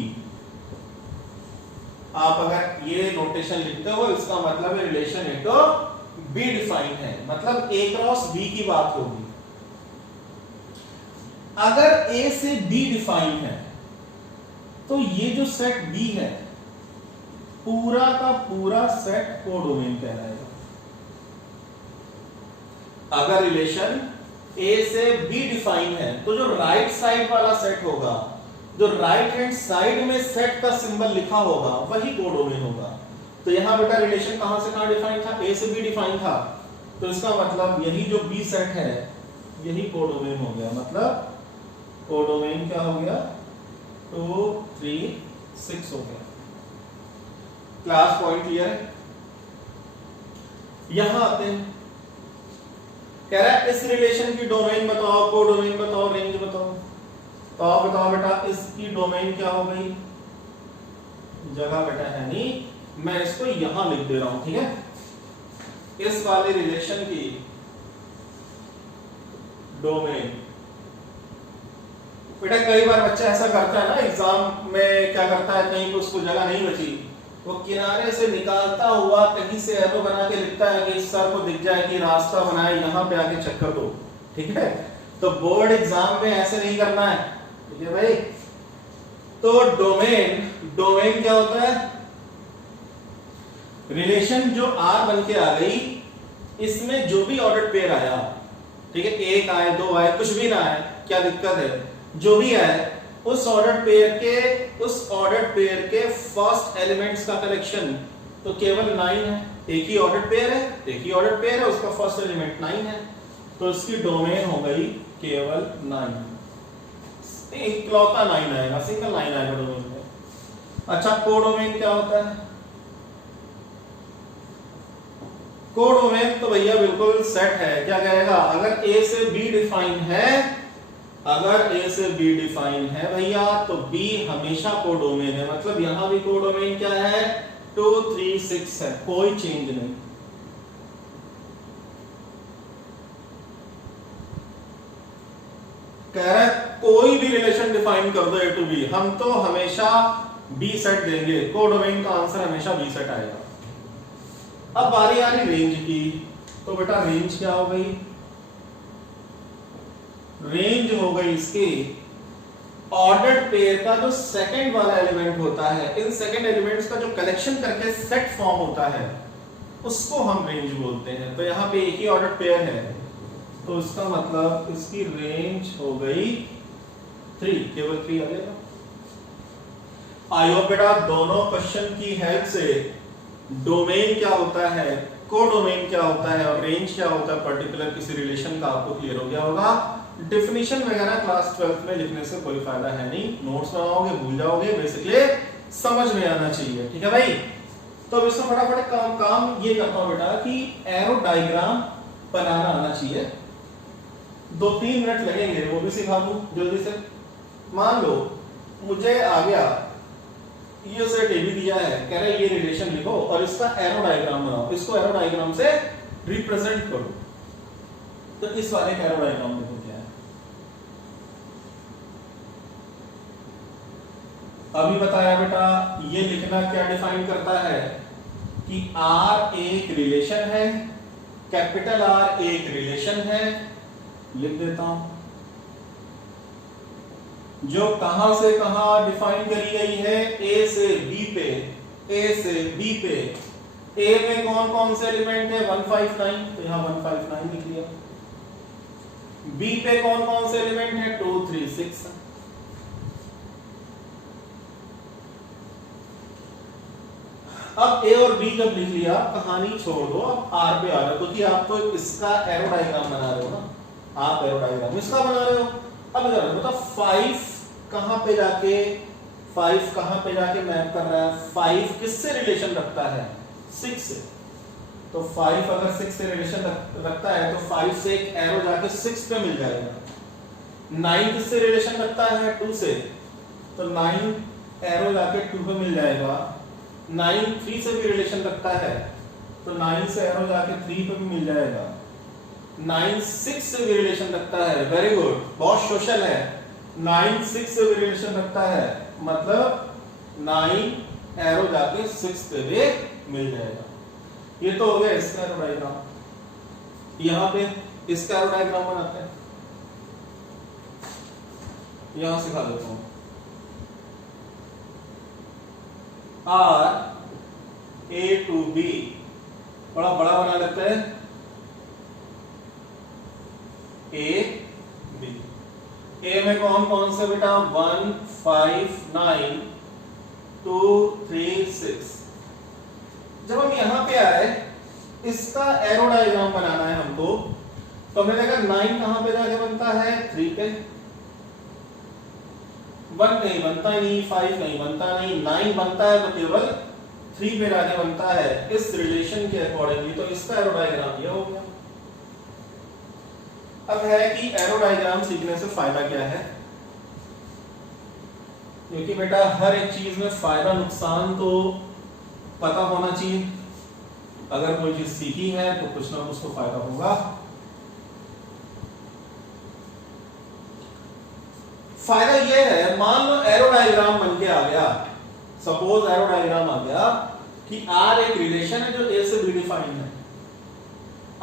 आप अगर ये नोटेशन लिखते हो इसका मतलब है relation A to B define है, मतलब A क्रॉस B की बात होगी। अगर A से B डिफाइन है तो ये जो सेट B है पूरा का पूरा सेट कोडोमेन कहलाएगा। अगर रिलेशन A से B डिफाइन है तो जो राइट साइड वाला सेट होगा, जो राइट हैंड साइड में सेट का सिंबल लिखा होगा वही कोडोमेन होगा। तो यहां बेटा रिलेशन कहां से कहां डिफाइन था, A से B डिफाइन था, तो इसका मतलब यही जो B सेट है यही कोडोमेन हो गया। मतलब कोडोमेन क्या हो गया, 2 3 6 हो गया। क्लास पॉइंट क्लियर है? यहां आते हैं, कह रहा है इस रिलेशन की डोमेन बताओ, कोडोमेन बताओ, रेंज बताओ। तो आप बताओ बेटा इसकी डोमेन क्या हो गई? जगह बेटा है नहीं, मैं इसको यहां लिख दे रहा हूं, ठीक है। इस वाले रिलेशन की डोमेन, बेटा कई बार बच्चा ऐसा करता है ना एग्जाम में, क्या करता है, कहीं पे उसको जगह नहीं बची, वो किनारे से निकालता हुआ कहीं से एरो बना के लिखता है कि इस सर को दिख जाए कि रास्ता बनाए, यहां पे आके चक्कर दो, ठीक है। तो बोर्ड एग्जाम में ऐसे नहीं करना है, ठीक है भाई। तो डोमेन क्या होता है? रिलेशन जो आर बन के आ गई, इसमें जो भी ऑर्डर पेयर आया, ठीक है, एक आए, दो आए, कुछ भी ना आए, क्या दिक्कत है, जो भी आए उस ऑर्डर पेयर के फर्स्ट एलिमेंट्स का कलेक्शन तो केवल 9 है। एक ही ऑर्डर पेयर है, उसका फर्स्ट एलिमेंट 9 है, तो इसकी डोमेन हो गई केवल 9, इकलौता 9 आएगा, सिंगल 9 आएगा डोमेन में। अच्छा, कोडोमेन क्या होता है? कोडोमेन तो भैया बिल्कुल सेट है, क्या कहेगा, अगर ए से बी डिफाइन है भैया, तो बी हमेशा कोडोमेन है। मतलब यहां भी कोडोमेन क्या है? 2 3 6 है, कोई चेंज नहीं। कह रहा है कोई भी रिलेशन डिफाइन कर दो ए टू बी, हम तो हमेशा बी सेट देंगे, कोडोमेन का आंसर हमेशा बी सेट आएगा। अब बारी आ रही रेंज की, तो बेटा रेंज क्या हो गई? रेंज हो गई इसकी ऑर्डर्ड पेयर का जो सेकंड वाला एलिमेंट होता है, इन सेकंड एलिमेंट्स का जो कलेक्शन करके सेट फॉर्म होता है, उसको हम रेंज बोलते हैं। तो यहां पे एक ही ऑर्डर्ड पेयर है, तो इसका मतलब इसकी रेंज हो गई 3, केवल 3 आ गया। आई होप बेटा दोनों क्वेश्चन की हेल्प से डोमेन क्या होता है, कोडोमेन क्या होता है और रेंज क्या होता है पर्टिकुलर किसी रिलेशन का, आपको क्लियर हो गया होगा। डेफिनेशन वगैरह क्लास 12th में लिखने से कोई फायदा है नहीं, नोट्स बनाओगे भूल जाओगे, बेसिकली समझ में आना चाहिए, ठीक है भाई। तो अब इसमें फटाफट काम ये करता हूं बेटा कि एरो डायग्राम बनाना आना चाहिए। 2-3 मिनट लगेंगे, वो भी सिखा दूं जल्दी से। मान लो मुझे आ गया ये सेट ए भी दिया है, कह रहा है ये रिलेशन लिखो और इसका एरो डायग्राम बनाओ, इसको एरो डायग्राम से रिप्रेजेंट करो। तो इस वाले का एरो डायग्राम देखो क्या है। अभी बताया बेटा, ये लिखना क्या डिफाइन करता है कि R एक रिलेशन है, कैपिटल R एक रिलेशन है, लिख देता हूं, जो कहां से कहां डिफाइन करी गई है, ए से बी पे, ए में कौन कौन से एलिमेंट है 159, तो यहां 159 लिख लिया। बी पे कौन कौन से एलिमेंट है 2 3 6। अब ए और बी जब लिख लिया, कहानी छोड़ दो, अब आर पे आ रहे हो, क्योंकि आप तो इसका एरो डायग्राम बना रहे हो ना, आप एरो डायग्राम इसका बना रहे हो। अब जरा बताओ 5 कहां पे जाके मैप कर रहा है, 5 किससे रिलेशन रखता है 6 से। तो 5 अगर 6 से रिलेशन रखता है तो 5 से एक एरो जाके 6 पे मिल जाएगा। 9 किससे रिलेशन रखता है 2 से, तो 9 एरो जाके 2 पे मिल जाएगा। 9 3 से भी रिलेशन रखता है, तो 9 से एरो जाके 3 पे भी मिल जाएगा। 9 6 से भी रिलेशन रखता है, वेरी गुड, बहुत सोशल है। 9 6 से भी रिलेशन रखता है, मतलब 9 एरो जाके 6 पे भी मिल जाएगा। ये तो हो गया इसका एरो डायग्राम। यहां पे इसका एरो डायग्राम बनाते हैं, यहां सिखा देता हूं। R A to B बड़ा बड़ा बना लेते हैं, A B। A में कौन कौन से बेटा 1 5 9 2 3 6। जब हम यहां पे आए, इसका एरो डायग्राम बनाना है हमको, तो हमने देखा 9 कहां पे जाके बनता है 3 पे, 1 नहीं बनता ही नहीं, 5 नहीं बनता नहीं, 9 बनता है तो केवल 3 पे आगे बनता है इस रिलेशन के अकॉर्डिंगली, तो इसका एरो डायग्राम ये हो गया। अब है कि एरो डायग्राम सीखने से फायदा क्या है, क्योंकि बेटा हर एक चीज में फायदा नुकसान तो पता होना चाहिए। अगर कोई चीज सीखी है तो कुछ ना कुछ तो फायदा होगा। फायदा यह है, मान लो एरो डायग्राम बन के आ गया, सपोज एरो डायग्राम आ गया कि आर एक रिलेशन है जो ए से बी डिफाइन है,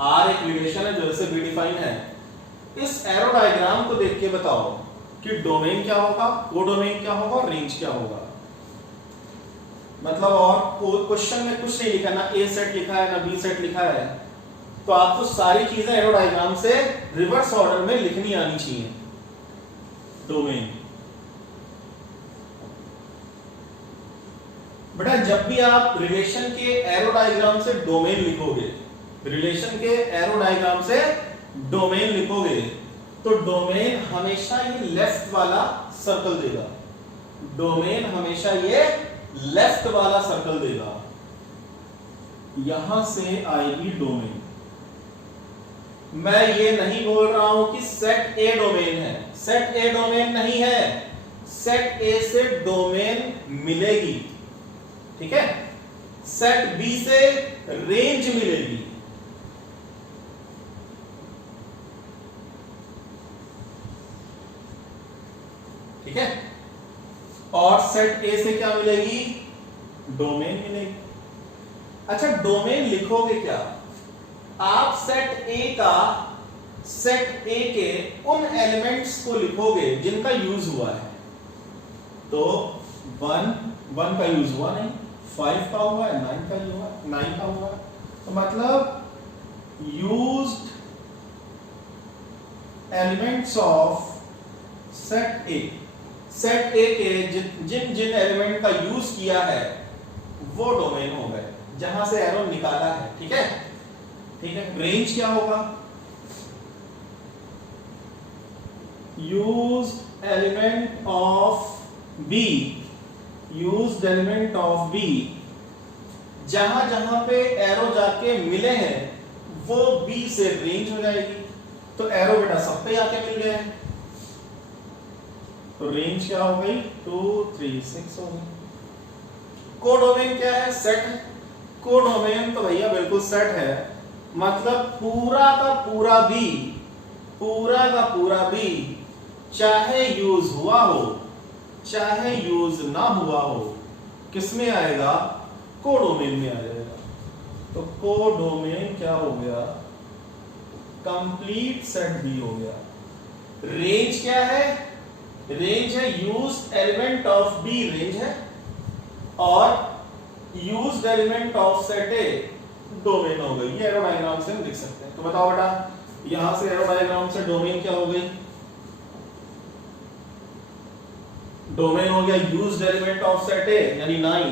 आर एक रिलेशन है जो ए से बी डिफाइन है। इस एरो डायग्राम को देख के बताओ कि डोमेन क्या होगा, कोडोमेन क्या होगा और रेंज क्या होगा। मतलब और क्वेश्चन में कुछ नहीं लिखा, ना ए सेट लिखा है ना बी सेट लिखा है, तो आपको सारी चीजें एरो डायग्राम से रिवर्स ऑर्डर में लिखनी आनी चाहिए। डोमेन बेटा जब भी आप रिलेशन के एरो डायग्राम से डोमेन लिखोगे, रिलेशन के एरो डायग्राम से डोमेन लिखोगे, तो डोमेन हमेशा ये लेफ्ट वाला सर्कल देगा, डोमेन हमेशा ये लेफ्ट वाला सर्कल देगा। यहां से आएगी डोमेन। मैं ये नहीं बोल रहा हूं कि सेट ए डोमेन है, सेट ए डोमेन नहीं है, सेट ए से डोमेन मिलेगी, ठीक है, सेट बी से रेंज मिलेगी। ठीक है, और सेट ए से क्या मिलेगी, डोमेन मिलेगी। अच्छा डोमेन लिखोगे क्या, आप सेट ए का, सेट ए के उन एलिमेंट्स को लिखोगे जिनका यूज हुआ है। तो 1 का यूज हुआ नहीं, 5 का हुआ है, 9 का हुआ है, 9 का हुआ है, तो मतलब used elements of set A, set ए के जिन जिन एलिमेंट का यूज किया है वो डोमेन हो गए, जहां से एरो निकाला है। ठीक है, ठीक है। रेंज क्या होगा, used element of B, used element of B, जहां जहां पे एरो जाके मिले हैं वो बी से रेंज हो जाएगी। तो एरो बेटा सब पे आके मिल गए हैं, तो रेंज क्या हो गई, 2 3 6 हो गई। कोडोमेन क्या है, सेट है। कोडोमेन तो भैया बिल्कुल सेट है, मतलब पूरा का पूरा बी, पूरा का पूरा बी, चाहे यूज हुआ हो चाहे यूज ना हुआ हो, किसमें आएगा, कोडोमेन में आ जाएगा। तो कोडोमेन क्या हो गया, कंप्लीट सेट बी हो गया। रेंज क्या है, रेंज है used element of B, range है, और used element of set A domain हो गई। ये एरो डायग्राम से हम लिख सकते हैं। तो बताओ बेटा, यहां से एरो डायग्राम से डोमेन क्या हो गई, डोमेन हो गया यूज्ड एलिमेंट ऑफ सेट ए यानी 9,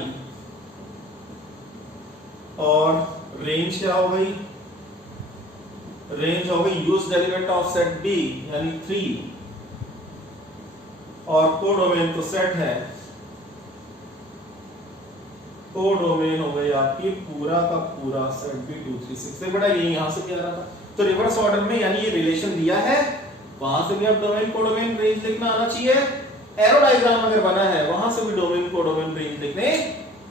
और रेंज क्या हो गई, रेंज हो गई used element of set B यानी 3, और कोडोमेन तो सेट है, कोडोमेन हो गई आपकी पूरा का पूरा सेट बी 2 3 6। बेटा ये यहां से क्या रहा था, तो रिवर्स ऑर्डर में, यानी ये रिलेशन दिया है, वहां से भी अब डोमेन कोडोमेन रेंज लिखना आना चाहिए। एरो डायग्राम अगर बना है वहां से भी डोमेन कोडोमेन रेंज लिखने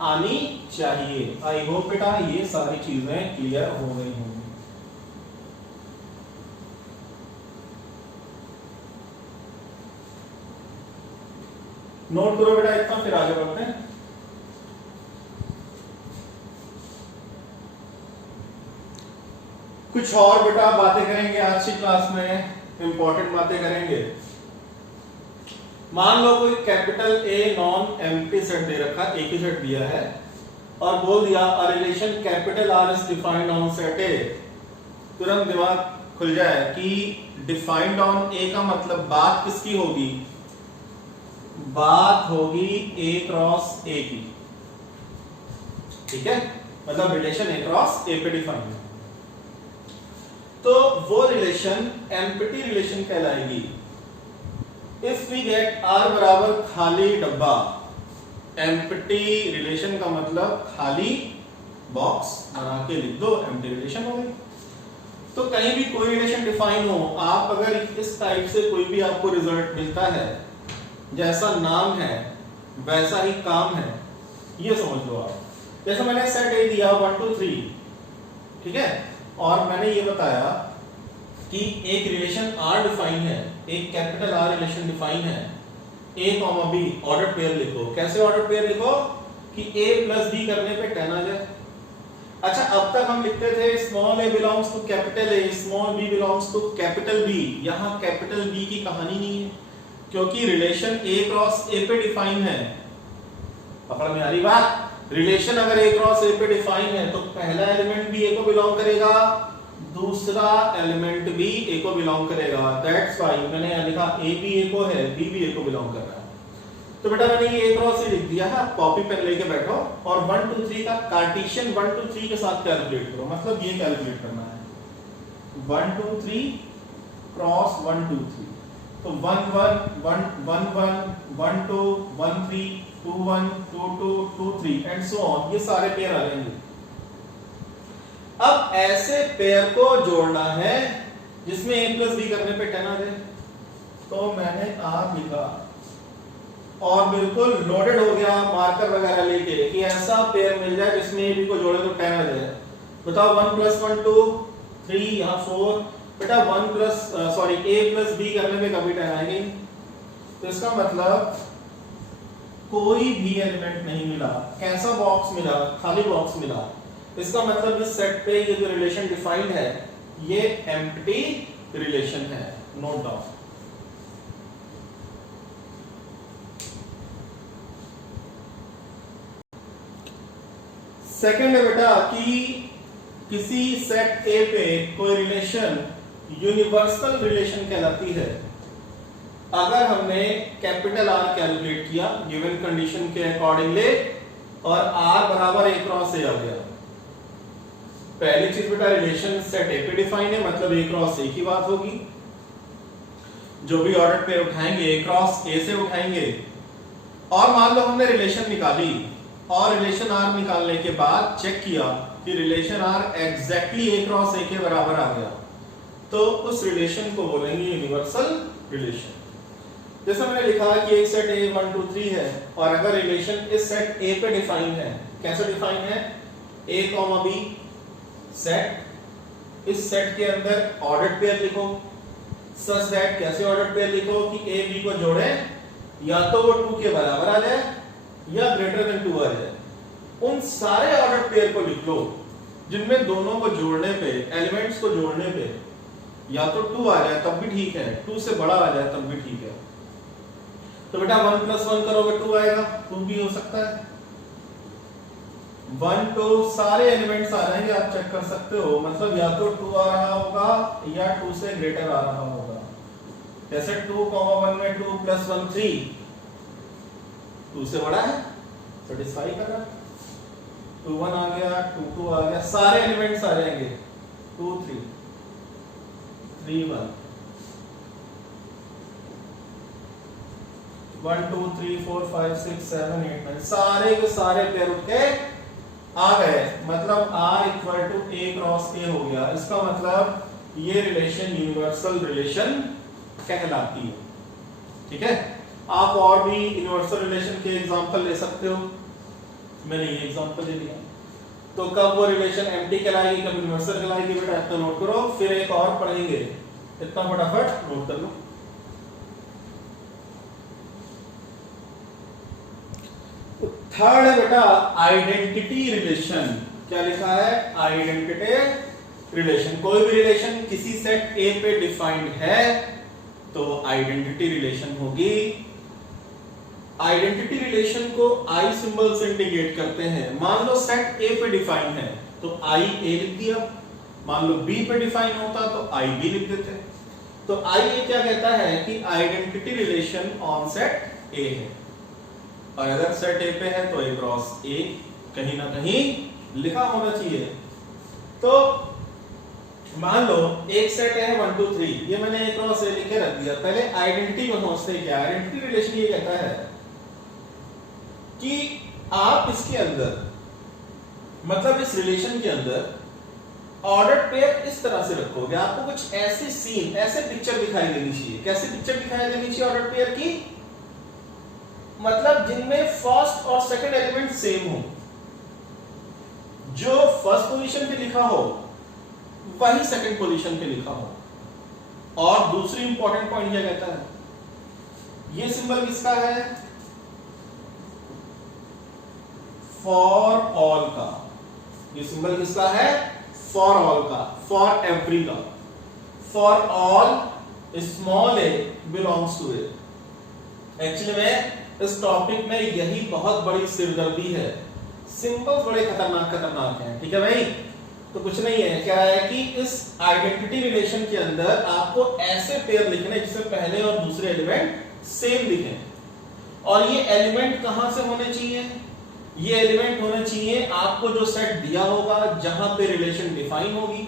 आनी चाहिए। आई होप बेटा ये सारी चीजें क्लियर हो गई होंगी। नोट करो बेटा इतना, फिर आगे बढ़ते हैं। कुछ और बेटा बातें करेंगे आज की क्लास में, इंपॉर्टेंट बातें करेंगे। मान लो कोई capital A non empty set दे रखा, एक ही सेट दिया है, और बोल दिया a relation capital R is defined on set A. तुरंत दिमाग खुल जाए कि डिफाइंड ऑन ए का मतलब बात किसकी होगी, बात होगी ए क्रॉस ए की। ठीक है, मतलब रिलेशन ए क्रॉस ए पे डिफाइंड है, तो वो रिलेशन एम्प्टी रिलेशन कहलाएगी। इफ वी गेट आर बराबर खाली डब्बा, एम्प्टी रिलेशन का मतलब खाली बॉक्स बना के लिख दो, एम्प्टी रिलेशन हो गई। तो कहीं भी कोई रिलेशन डिफाइन हो, आप अगर इस टाइप से कोई भी आपको रिजल्ट मिलता है, जैसा नाम है वैसा ही काम है, ये समझ लो आप। जैसे मैंने सेट ए दिया 1 2 3, ठीक है, और मैंने ये बताया कि एक रिलेशन R डिफाइन है, एक कैपिटल R रिलेशन डिफाइन है, A, B ऑर्डर पेयर लिखो। कैसे ऑर्डर पेयर लिखो कि A प्लस B करने पे 10 आ जाए। अच्छा, अब तक हम लिखते थे small a belongs to capital A, small b belongs to capital B। यहां कैपिटल B की कहानी नहीं है, क्योंकि रिलेशन A क्रॉस A पे डिफाइन है। पकड़ में आ रही बात? रिलेशन अगर A क्रॉस A पे डिफाइन है तो पहला एलिमेंट भी A को बिलोंग करेगा, दूसरा एलिमेंट भी A को बिलोंग करेगा। दैट्स व्हाई मैंने यहां लिखा A भी A को है, B भी A को बिलोंग कर रहा है। तो बेटा मैंने ये A क्रॉस A लिख दिया है, कॉपी पेन लेके बैठो और 1 2 3 का कार्टेशियन 1 2 3 के साथ कैलकुलेट करो। मतलब ये कैलकुलेट करना है 1 2 3 क्रॉस 1 2 3, तो 1 1 1 1 1 1 2 1 3 2 1 2 2 2 3 एंड सो ऑन, ये सारे पेयर आ जाएंगे। अब ऐसे पेयर को जोड़ना है जिसमें A प्लस B करने पे 10 आ जाए। तो मैंने R लिखा और बिल्कुल लोडेड हो गया मार्कर वगैरह लेके कि ऐसा पेयर मिल जाए जिसमें A B को जोड़े तो 10 आ जाए। बताओ 1 प्लस 1 2 3, यहाँ 4। बेटा 1 plus sorry A plus B करने पे कभी 10 आएगी। तो इसका मतलब कोई भी एलिमेंट नहीं मिला। कैसा बॉक्स मिला? खाली बॉक्स मिला। इसका मतलब इस सेट पे ये जो रिलेशन डिफाइंड है ये एम्प्टी रिलेशन है। Note down. सेकंड है बेटा कि किसी सेट A पे कोई रिलेशन यूनिवर्सल रिलेशन कहलाती है अगर हमने कैपिटल R कैलकुलेट किया गिवन कंडीशन के अकॉर्डिंगली और R बराबर A क्रॉस A आ गया। पहली चीज बेटा रिलेशन सेट A पे डिफाइन है, मतलब A क्रॉस A की बात होगी। जो भी ऑर्डर पेयर उठाएंगे A क्रॉस A से उठाएंगे। और मान लो हमने रिलेशन निकाली और रिलेशन R निकालने के बाद चेक किया कि relation R exactly A cross A के बराबर आ गया, तो उस रिलेशन को बोलेंगे यूनिवर्सल रिलेशन। जैसे मैंने लिखा कि एक सेट A 1 2 3 है और अगर रिलेशन इस सेट A पे डिफाइन है, कैसे डिफाइन है? A, B सेट, इस सेट के अंदर ऑर्डर्ड पेयर लिखो सच दैट, कैसे ऑर्डर्ड पेयर लिखो कि A B को जोड़े या तो वो 2 के बराबर आ जाए या ग्रेटर देन 2 आ जाए। उन सारे ऑर्डर्ड पेयर को लिख लो जिनमें दोनों को जोड़ने पे, एलिमेंट्स को जोड़ने पे या तो 2 आ जाए तब भी ठीक है, 2 से बड़ा आ जाए तब भी ठीक है। तो बेटा 1 प्लस 1 करोगे 2 आएगा, 2 भी हो सकता है। 1 2 सारे एलिमेंट्स आ जाएंगे, आप चेक कर सकते हो। मतलब या तो 2 आ रहा होगा या 2 से ग्रेटर आ रहा होगा। जैसे 2, 1 में 2 प्लस 1 3, 2 से बड़ा है, सेटिस्फाई कर रहा है। 2 1 आ गया, 2 2 आ गया, सारे एलिमेंट्स आ जाएंगे। 2 3 3 1 1 2 3 4 5 6 7 8 9 सारे के सारे पेयर उठ के आ गए। मतलब R equal to A cross A हो गया। इसका मतलब ये रिलेशन यूनिवर्सल रिलेशन कहलाती है। ठीक है, आप और भी यूनिवर्सल रिलेशन के एग्जांपल ले सकते हो। मैंने ये एग्जांपल ले लिया। तो कब वो रिलेशन एम्प्टी कहलाएगी, कब यूनिवर्सल कहलाएगी, बेटा इतना नोट करो। फिर एक और पढ़ेंगे, इतना फटाफट नोट कर लो। थर्ड है बेटा आइडेंटिटी रिलेशन। क्या लिखा है? Identity relation. कोई भी रिलेशन किसी सेट A पे डिफाइंड है तो आइडेंटिटी रिलेशन होगी। आइडेंटिटी रिलेशन को I सिंबल से इंडिकेट करते हैं। मान लो सेट A पे डिफाइन है तो I A लिख दिया, मान लो B पे डिफाइन होता तो I B लिख देते। तो I A क्या कहता है कि identity relation on set A है, और अगर सेट A पे है तो A क्रॉस A कहीं ना कहीं लिखा होना चाहिए। तो मान लो एक सेट है 1 2 3, ये मैंने A क्रॉस A लिख के रख दिया। पहले आइडेंटिटी को समझते हैं। क्या आइडेंटिटी रिलेशन ये कहता है कि आप इसके अंदर मतलब इस रिलेशन के अंदर ऑर्डर्ड पेयर इस तरह से रखोगे, आपको कुछ ऐसे सीन, ऐसे पिक्चर दिखाई देनी चाहिए। कैसे पिक्चर दिखाई देनी चाहिए ऑर्डर्ड पेयर की? मतलब जिनमें फर्स्ट और सेकंड एलिमेंट सेम हो, जो फर्स्ट पोजीशन पे लिखा हो वही सेकंड पोजीशन पे लिखा हो। और दूसरी इंपॉर्टेंट पॉइंट क्या कहता है, ये सिंबल किसका है? फॉर ऑल का। ये सिंबल किसका है? फॉर ऑल का, फॉर एवरी का। For all small A belongs to A. Actually में इस टॉपिक में यही बहुत बड़ी सिरदर्दी है। सिंबल्स बड़े खतरनाक हैं, ठीक है भाई। तो कुछ नहीं है, क्या है कि इस आइडेंटिटी रिलेशन के अंदर आपको ऐसे पेयर लिखने जिसमें पहले और दूसरे एलिमेंट सेम लिखें। और ये एलिमेंट कहां से होने चाहिए? ये एलिमेंट होने चाहिए आपको जो सेट दिया होगा जहां पे रिलेशन डिफाइन होगी,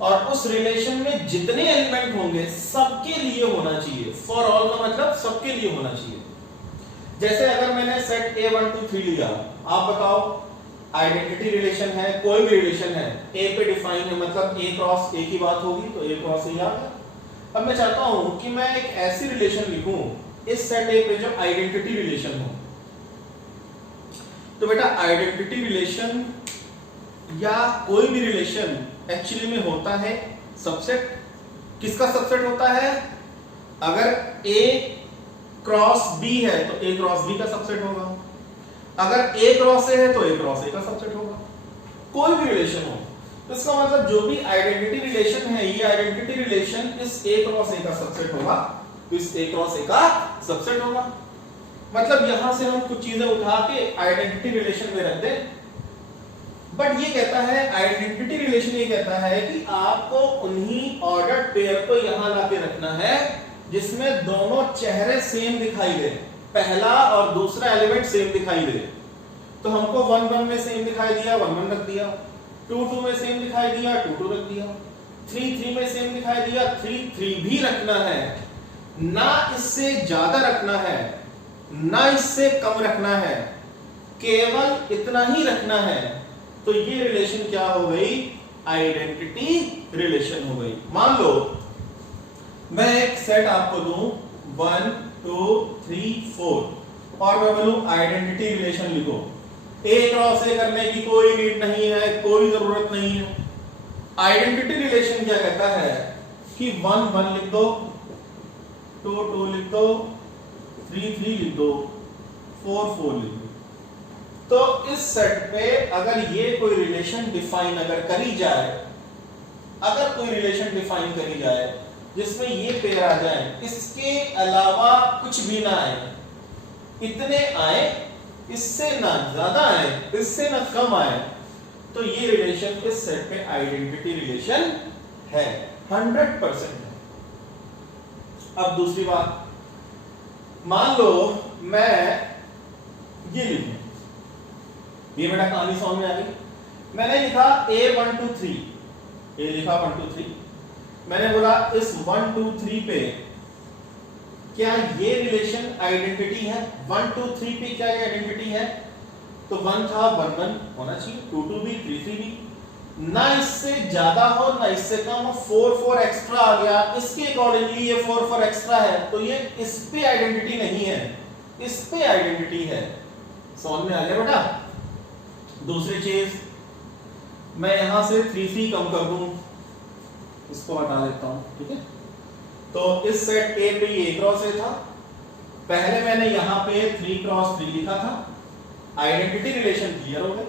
और उस रिलेशन में जितने एलिमेंट होंगे सबके लिए होना चाहिए। फॉर ऑल का मतलब सबके लिए होना चाहिए। जैसे अगर मैंने सेट A1 2 3 लिया, आप बताओ आइडेंटिटी रिलेशन है, कोई भी रिलेशन है, A पे डिफाइन है, मतलब A क्रॉस A की बात होगी तो A क्रॉस A आ गया। अब मैं चाहता हूं कि मैं एक ऐसी रिलेशन लिखूं इस सेट A पे जो आइडेंटिटी रिलेशन हो। तो बेटा आइडेंटिटी रिलेशन या कोई भी रिलेशन एक्चुअली में होता है सबसेट। किसका सबसेट होता है? अगर A क्रॉस B है तो A क्रॉस B का सबसेट होगा, अगर A क्रॉस A है तो A क्रॉस A का सबसेट होगा। कोई भी रिलेशन हो, तो इसका मतलब जो भी आइडेंटिटी रिलेशन है, ये आइडेंटिटी रिलेशन इस A क्रॉस A का सबसेट होगा, तो इस A क्रॉस A का सबसेट होगा। मतलब यहां से हम कुछ चीजें उठा के आइडेंटिटी रिलेशन में रख दें। बट ये कहता है, आइडेंटिटी रिलेशन ये कहता है कि आपको उन्हीं ऑर्डर्ड पेयर को यहां लाके रखना है जिसमें दोनों चेहरे सेम दिखाई दे, पहला और दूसरा एलिमेंट सेम दिखाई दे। तो हमको 1 1 में सेम दिखाई दिया, 1 1 रख दिया। 2 2 में सेम दिखाई दिया, 2 2 रख दिया। 3 3 में सेम दिखाई दिया, 3 3 भी रखना है। ना इससे ज्यादा रखना है, ना इससे कम रखना है, केवल इतना ही रखना है। तो ये रिलेशन क्या हो गई? आइडेंटिटी रिलेशन हो गई। मान लो मैं एक सेट आपको दूं 1 2 3 4 और मैं बोलूं आइडेंटिटी रिलेशन लिखो। A क्रॉस A करने की कोई नीड नहीं है, कोई जरूरत नहीं है। आइडेंटिटी रिलेशन क्या कहता है कि 1 1 लिख दो, 2 2 लिख दो, 3 3 लिख दो, 4 4 लिख दो। तो इस सेट पे अगर ये कोई रिलेशन डिफाइन अगर करी जाए, अगर कोई रिलेशन डिफाइन करी जाए जिसमें ये पेयर आ जाए, इसके अलावा कुछ भी ना आए, इतने आए, इससे ना ज्यादा आए, इससे ना कम आए, तो ये रिलेशन इस सेट पे आइडेंटिटी रिलेशन है, 100% है। अब दूसरी बात, मान लो मैं ये लिखूं, ये बेटा कहानी समझ में आ गई। मैंने लिखा A1 2 3, ये लिखा 1 2 3। मैंने बोला इस 1 2 3 पे क्या ये रिलेशन आइडेंटिटी है? 1 2 3 पे क्या ये आइडेंटिटी है? तो 1 था, 1 1 होना चाहिए, 2 2 भी, 3 3 भी। ना इससे ज्यादा हो ना इससे कम हो, 4 4 एक्स्ट्रा आ गया, इसके अकॉर्डिंगली ये 4 4 एक्स्ट्रा है, तो ये इस पे आइडेंटिटी नहीं है, इस पे आइडेंटिटी है। समझ में आ गया बेटा? दूसरी चीज, मैं यहां से 3 3 कम कर दूं, इसको हटा देता हूं, ठीक है। तो इस सेट A पे ये A क्रॉस A था, पहले मैंने यहां पे 3 क्रॉस 3 लिखा था, आइडेंटिटी रिलेशन क्लियर हो गई।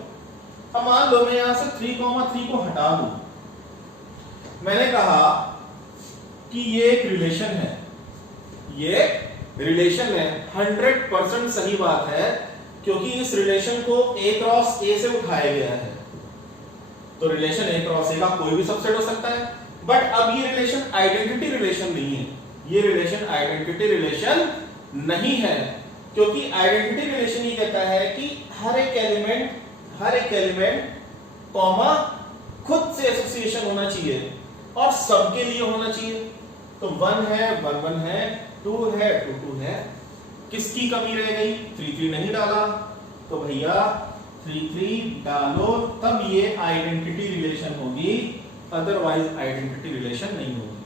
अब मान लो मैं यहां से 3 3 को हटा दूं, मैंने कहा कि ये एक रिलेशन है, ये रिलेशन है, 100% सही बात है, क्योंकि इस रिलेशन को A क्रॉस A से उठाया गया है। तो रिलेशन A क्रॉस A का कोई भी सबसेट हो सकता है। बट अब ये रिलेशन आइडेंटिटी रिलेशन नहीं है, ये रिलेशन आइडेंटिटी रिलेशन नहीं है, क्योंकि आइडेंटिटी रिलेशन ये कहता है कि हर एक एलिमेंट कॉमा खुद से एसोसिएशन होना चाहिए और सबके लिए होना चाहिए। तो 1 है 1 1 है, 2 है 2 2 है, किसकी कमी रह गई? 3 नहीं डाला, तो भैया 3 डालो, तब ये आइडेंटिटी रिलेशन होगी, अदरवाइज आइडेंटिटी रिलेशन नहीं होगी।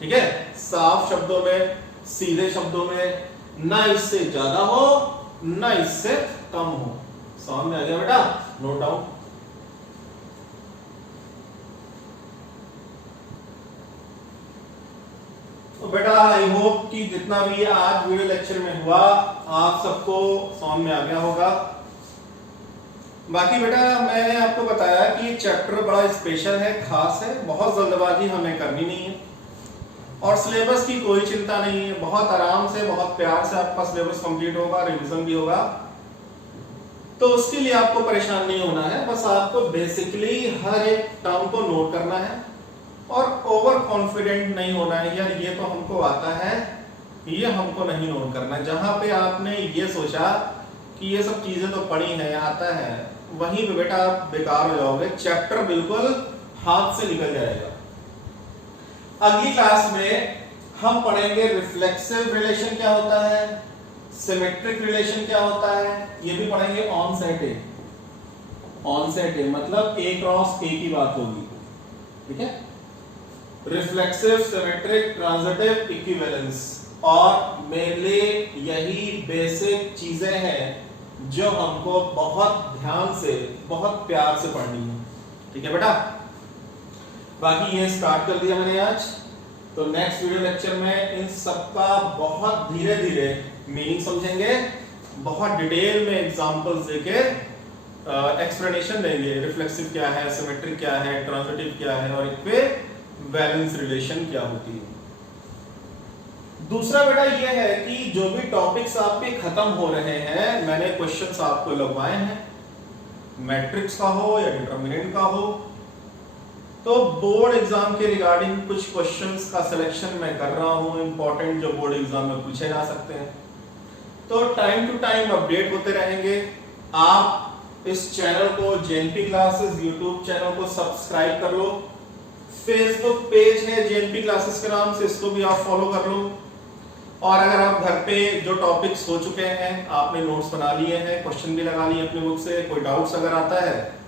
ठीक है, साफ शब्दों में, सीधे शब्दों में, ना इससे ज्यादा हो ना इससे कम हो। समझ में आ गया बेटा? Note down. तो बेटा आई होप कि जितना भी आज वीडियो लेक्चर में हुआ आप सबको समझ में आ गया होगा। बाकी बेटा मैंने आपको बताया कि ये चैप्टर बड़ा स्पेशल है, खास है, बहुत जल्दबाजी हमें करनी नहीं है और सिलेबस की कोई चिंता नहीं है। बहुत आराम से, बहुत प्यार से आपका सिलेबस कंप्लीट होगा, रिवीजन भी होगा, तो उसके लिए आपको परेशान नहीं होना है। बस आपको बेसिकली हर एक टर्म को नोट करना है और ओवर कॉन्फिडेंट नहीं होना है, यार ये तो हमको आता है, ये हमको नहीं नोट करना है। जहां पे आपने ये सोचा कि ये सब चीजें तो पढ़ी है, आता है, वहीं पे बेटा आप बेकार हो जाओगे, चैप्टर बिल्कुल हाथ से निकल जाएगा। अगली क्लास में हम पढ़ेंगे रिफ्लेक्सिव रिलेशन क्या होता है, सिमेट्रिक रिलेशन क्या होता है, ये भी पढ़ेंगे। On set A, on set ए मतलब ए क्रॉस ए की बात होगी। ठीक है, रिफ्लेक्सिव, सिमेट्रिक, ट्रांजिटिव, इक्विवेलेंस, और मेनली यही बेसिक चीजें हैं जो हमको बहुत ध्यान से, बहुत प्यार से पढ़नी है। ठीक है बेटा, बाकी ये स्टार्ट कर दिया मैंने आज, तो नेक्स्ट वीडियो लेक्चर में इन सबका बहुत धीरे धीरे मीनिंग समझेंगे, बहुत डिटेल में एग्जांपल्स देके एक्सप्लेनेशन देंगे। रिफ्लेक्सिव क्या है, सिमेट्रिक क्या है, ट्रांजिटिव क्या है और इक्विवेलेंस रिलेशन क्या होती है। दूसरा बेटा ये है कि जो भी टॉपिक्स आपके खत्म हो रहे हैं, मैंने क्वेश्चंस आपको लगवाए हैं, मैट्रिक्स का हो या डिटरमिनेंट का हो, तो बोर्ड एग्जाम के रिगार्डिंग कुछ क्वेश्चंस का सिलेक्शन मैं कर रहा हूं, इंपॉर्टेंट जो बोर्ड एग्जाम में पूछे जा सकते हैं। तो टाइम टू टाइम अपडेट होते रहेंगे। आप इस चैनल को, जेएनपी क्लासेस यूट्यूब चैनल को सब्सक्राइब कर लो, फेसबुक पेज है जेएनपी क्लासेस के नाम से, इसको भी आप फॉलो कर लो। और अगर आप घर पे जो टॉपिक्स हो चुके हैं, आपने नोट्स बना लिए हैं, क्वेश्चन भी लगा लिए अपने बुक से, कोई डाउट्स अगर आता है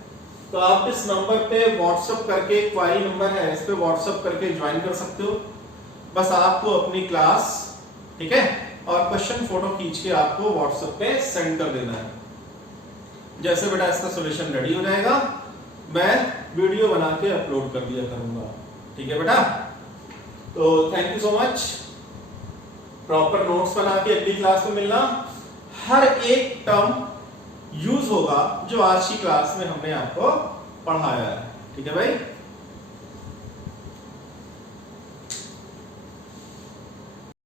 तो आप इस नंबर पे व्हाट्सएप करके, क्वारी नंबर है इस पे व्हाट्सएप करके ज्वाइन कर सकते हो। बस आपको अपनी क्लास, ठीक है, और क्वेश्चन फोटो खींच के आपको व्हाट्सएप पे सेंड कर देना है। जैसे बेटा इसका सॉल्यूशन रेडी हो जाएगा, मैं वीडियो बना के अपलोड कर दिया करूंगा। ठीक है बेटा, तो thank you so much. Proper notes बना के अगली क्लास में मिलना, हर एक टर्म यूज होगा जो आज की क्लास में हमने आपको पढ़ाया है। ठीक है भाई।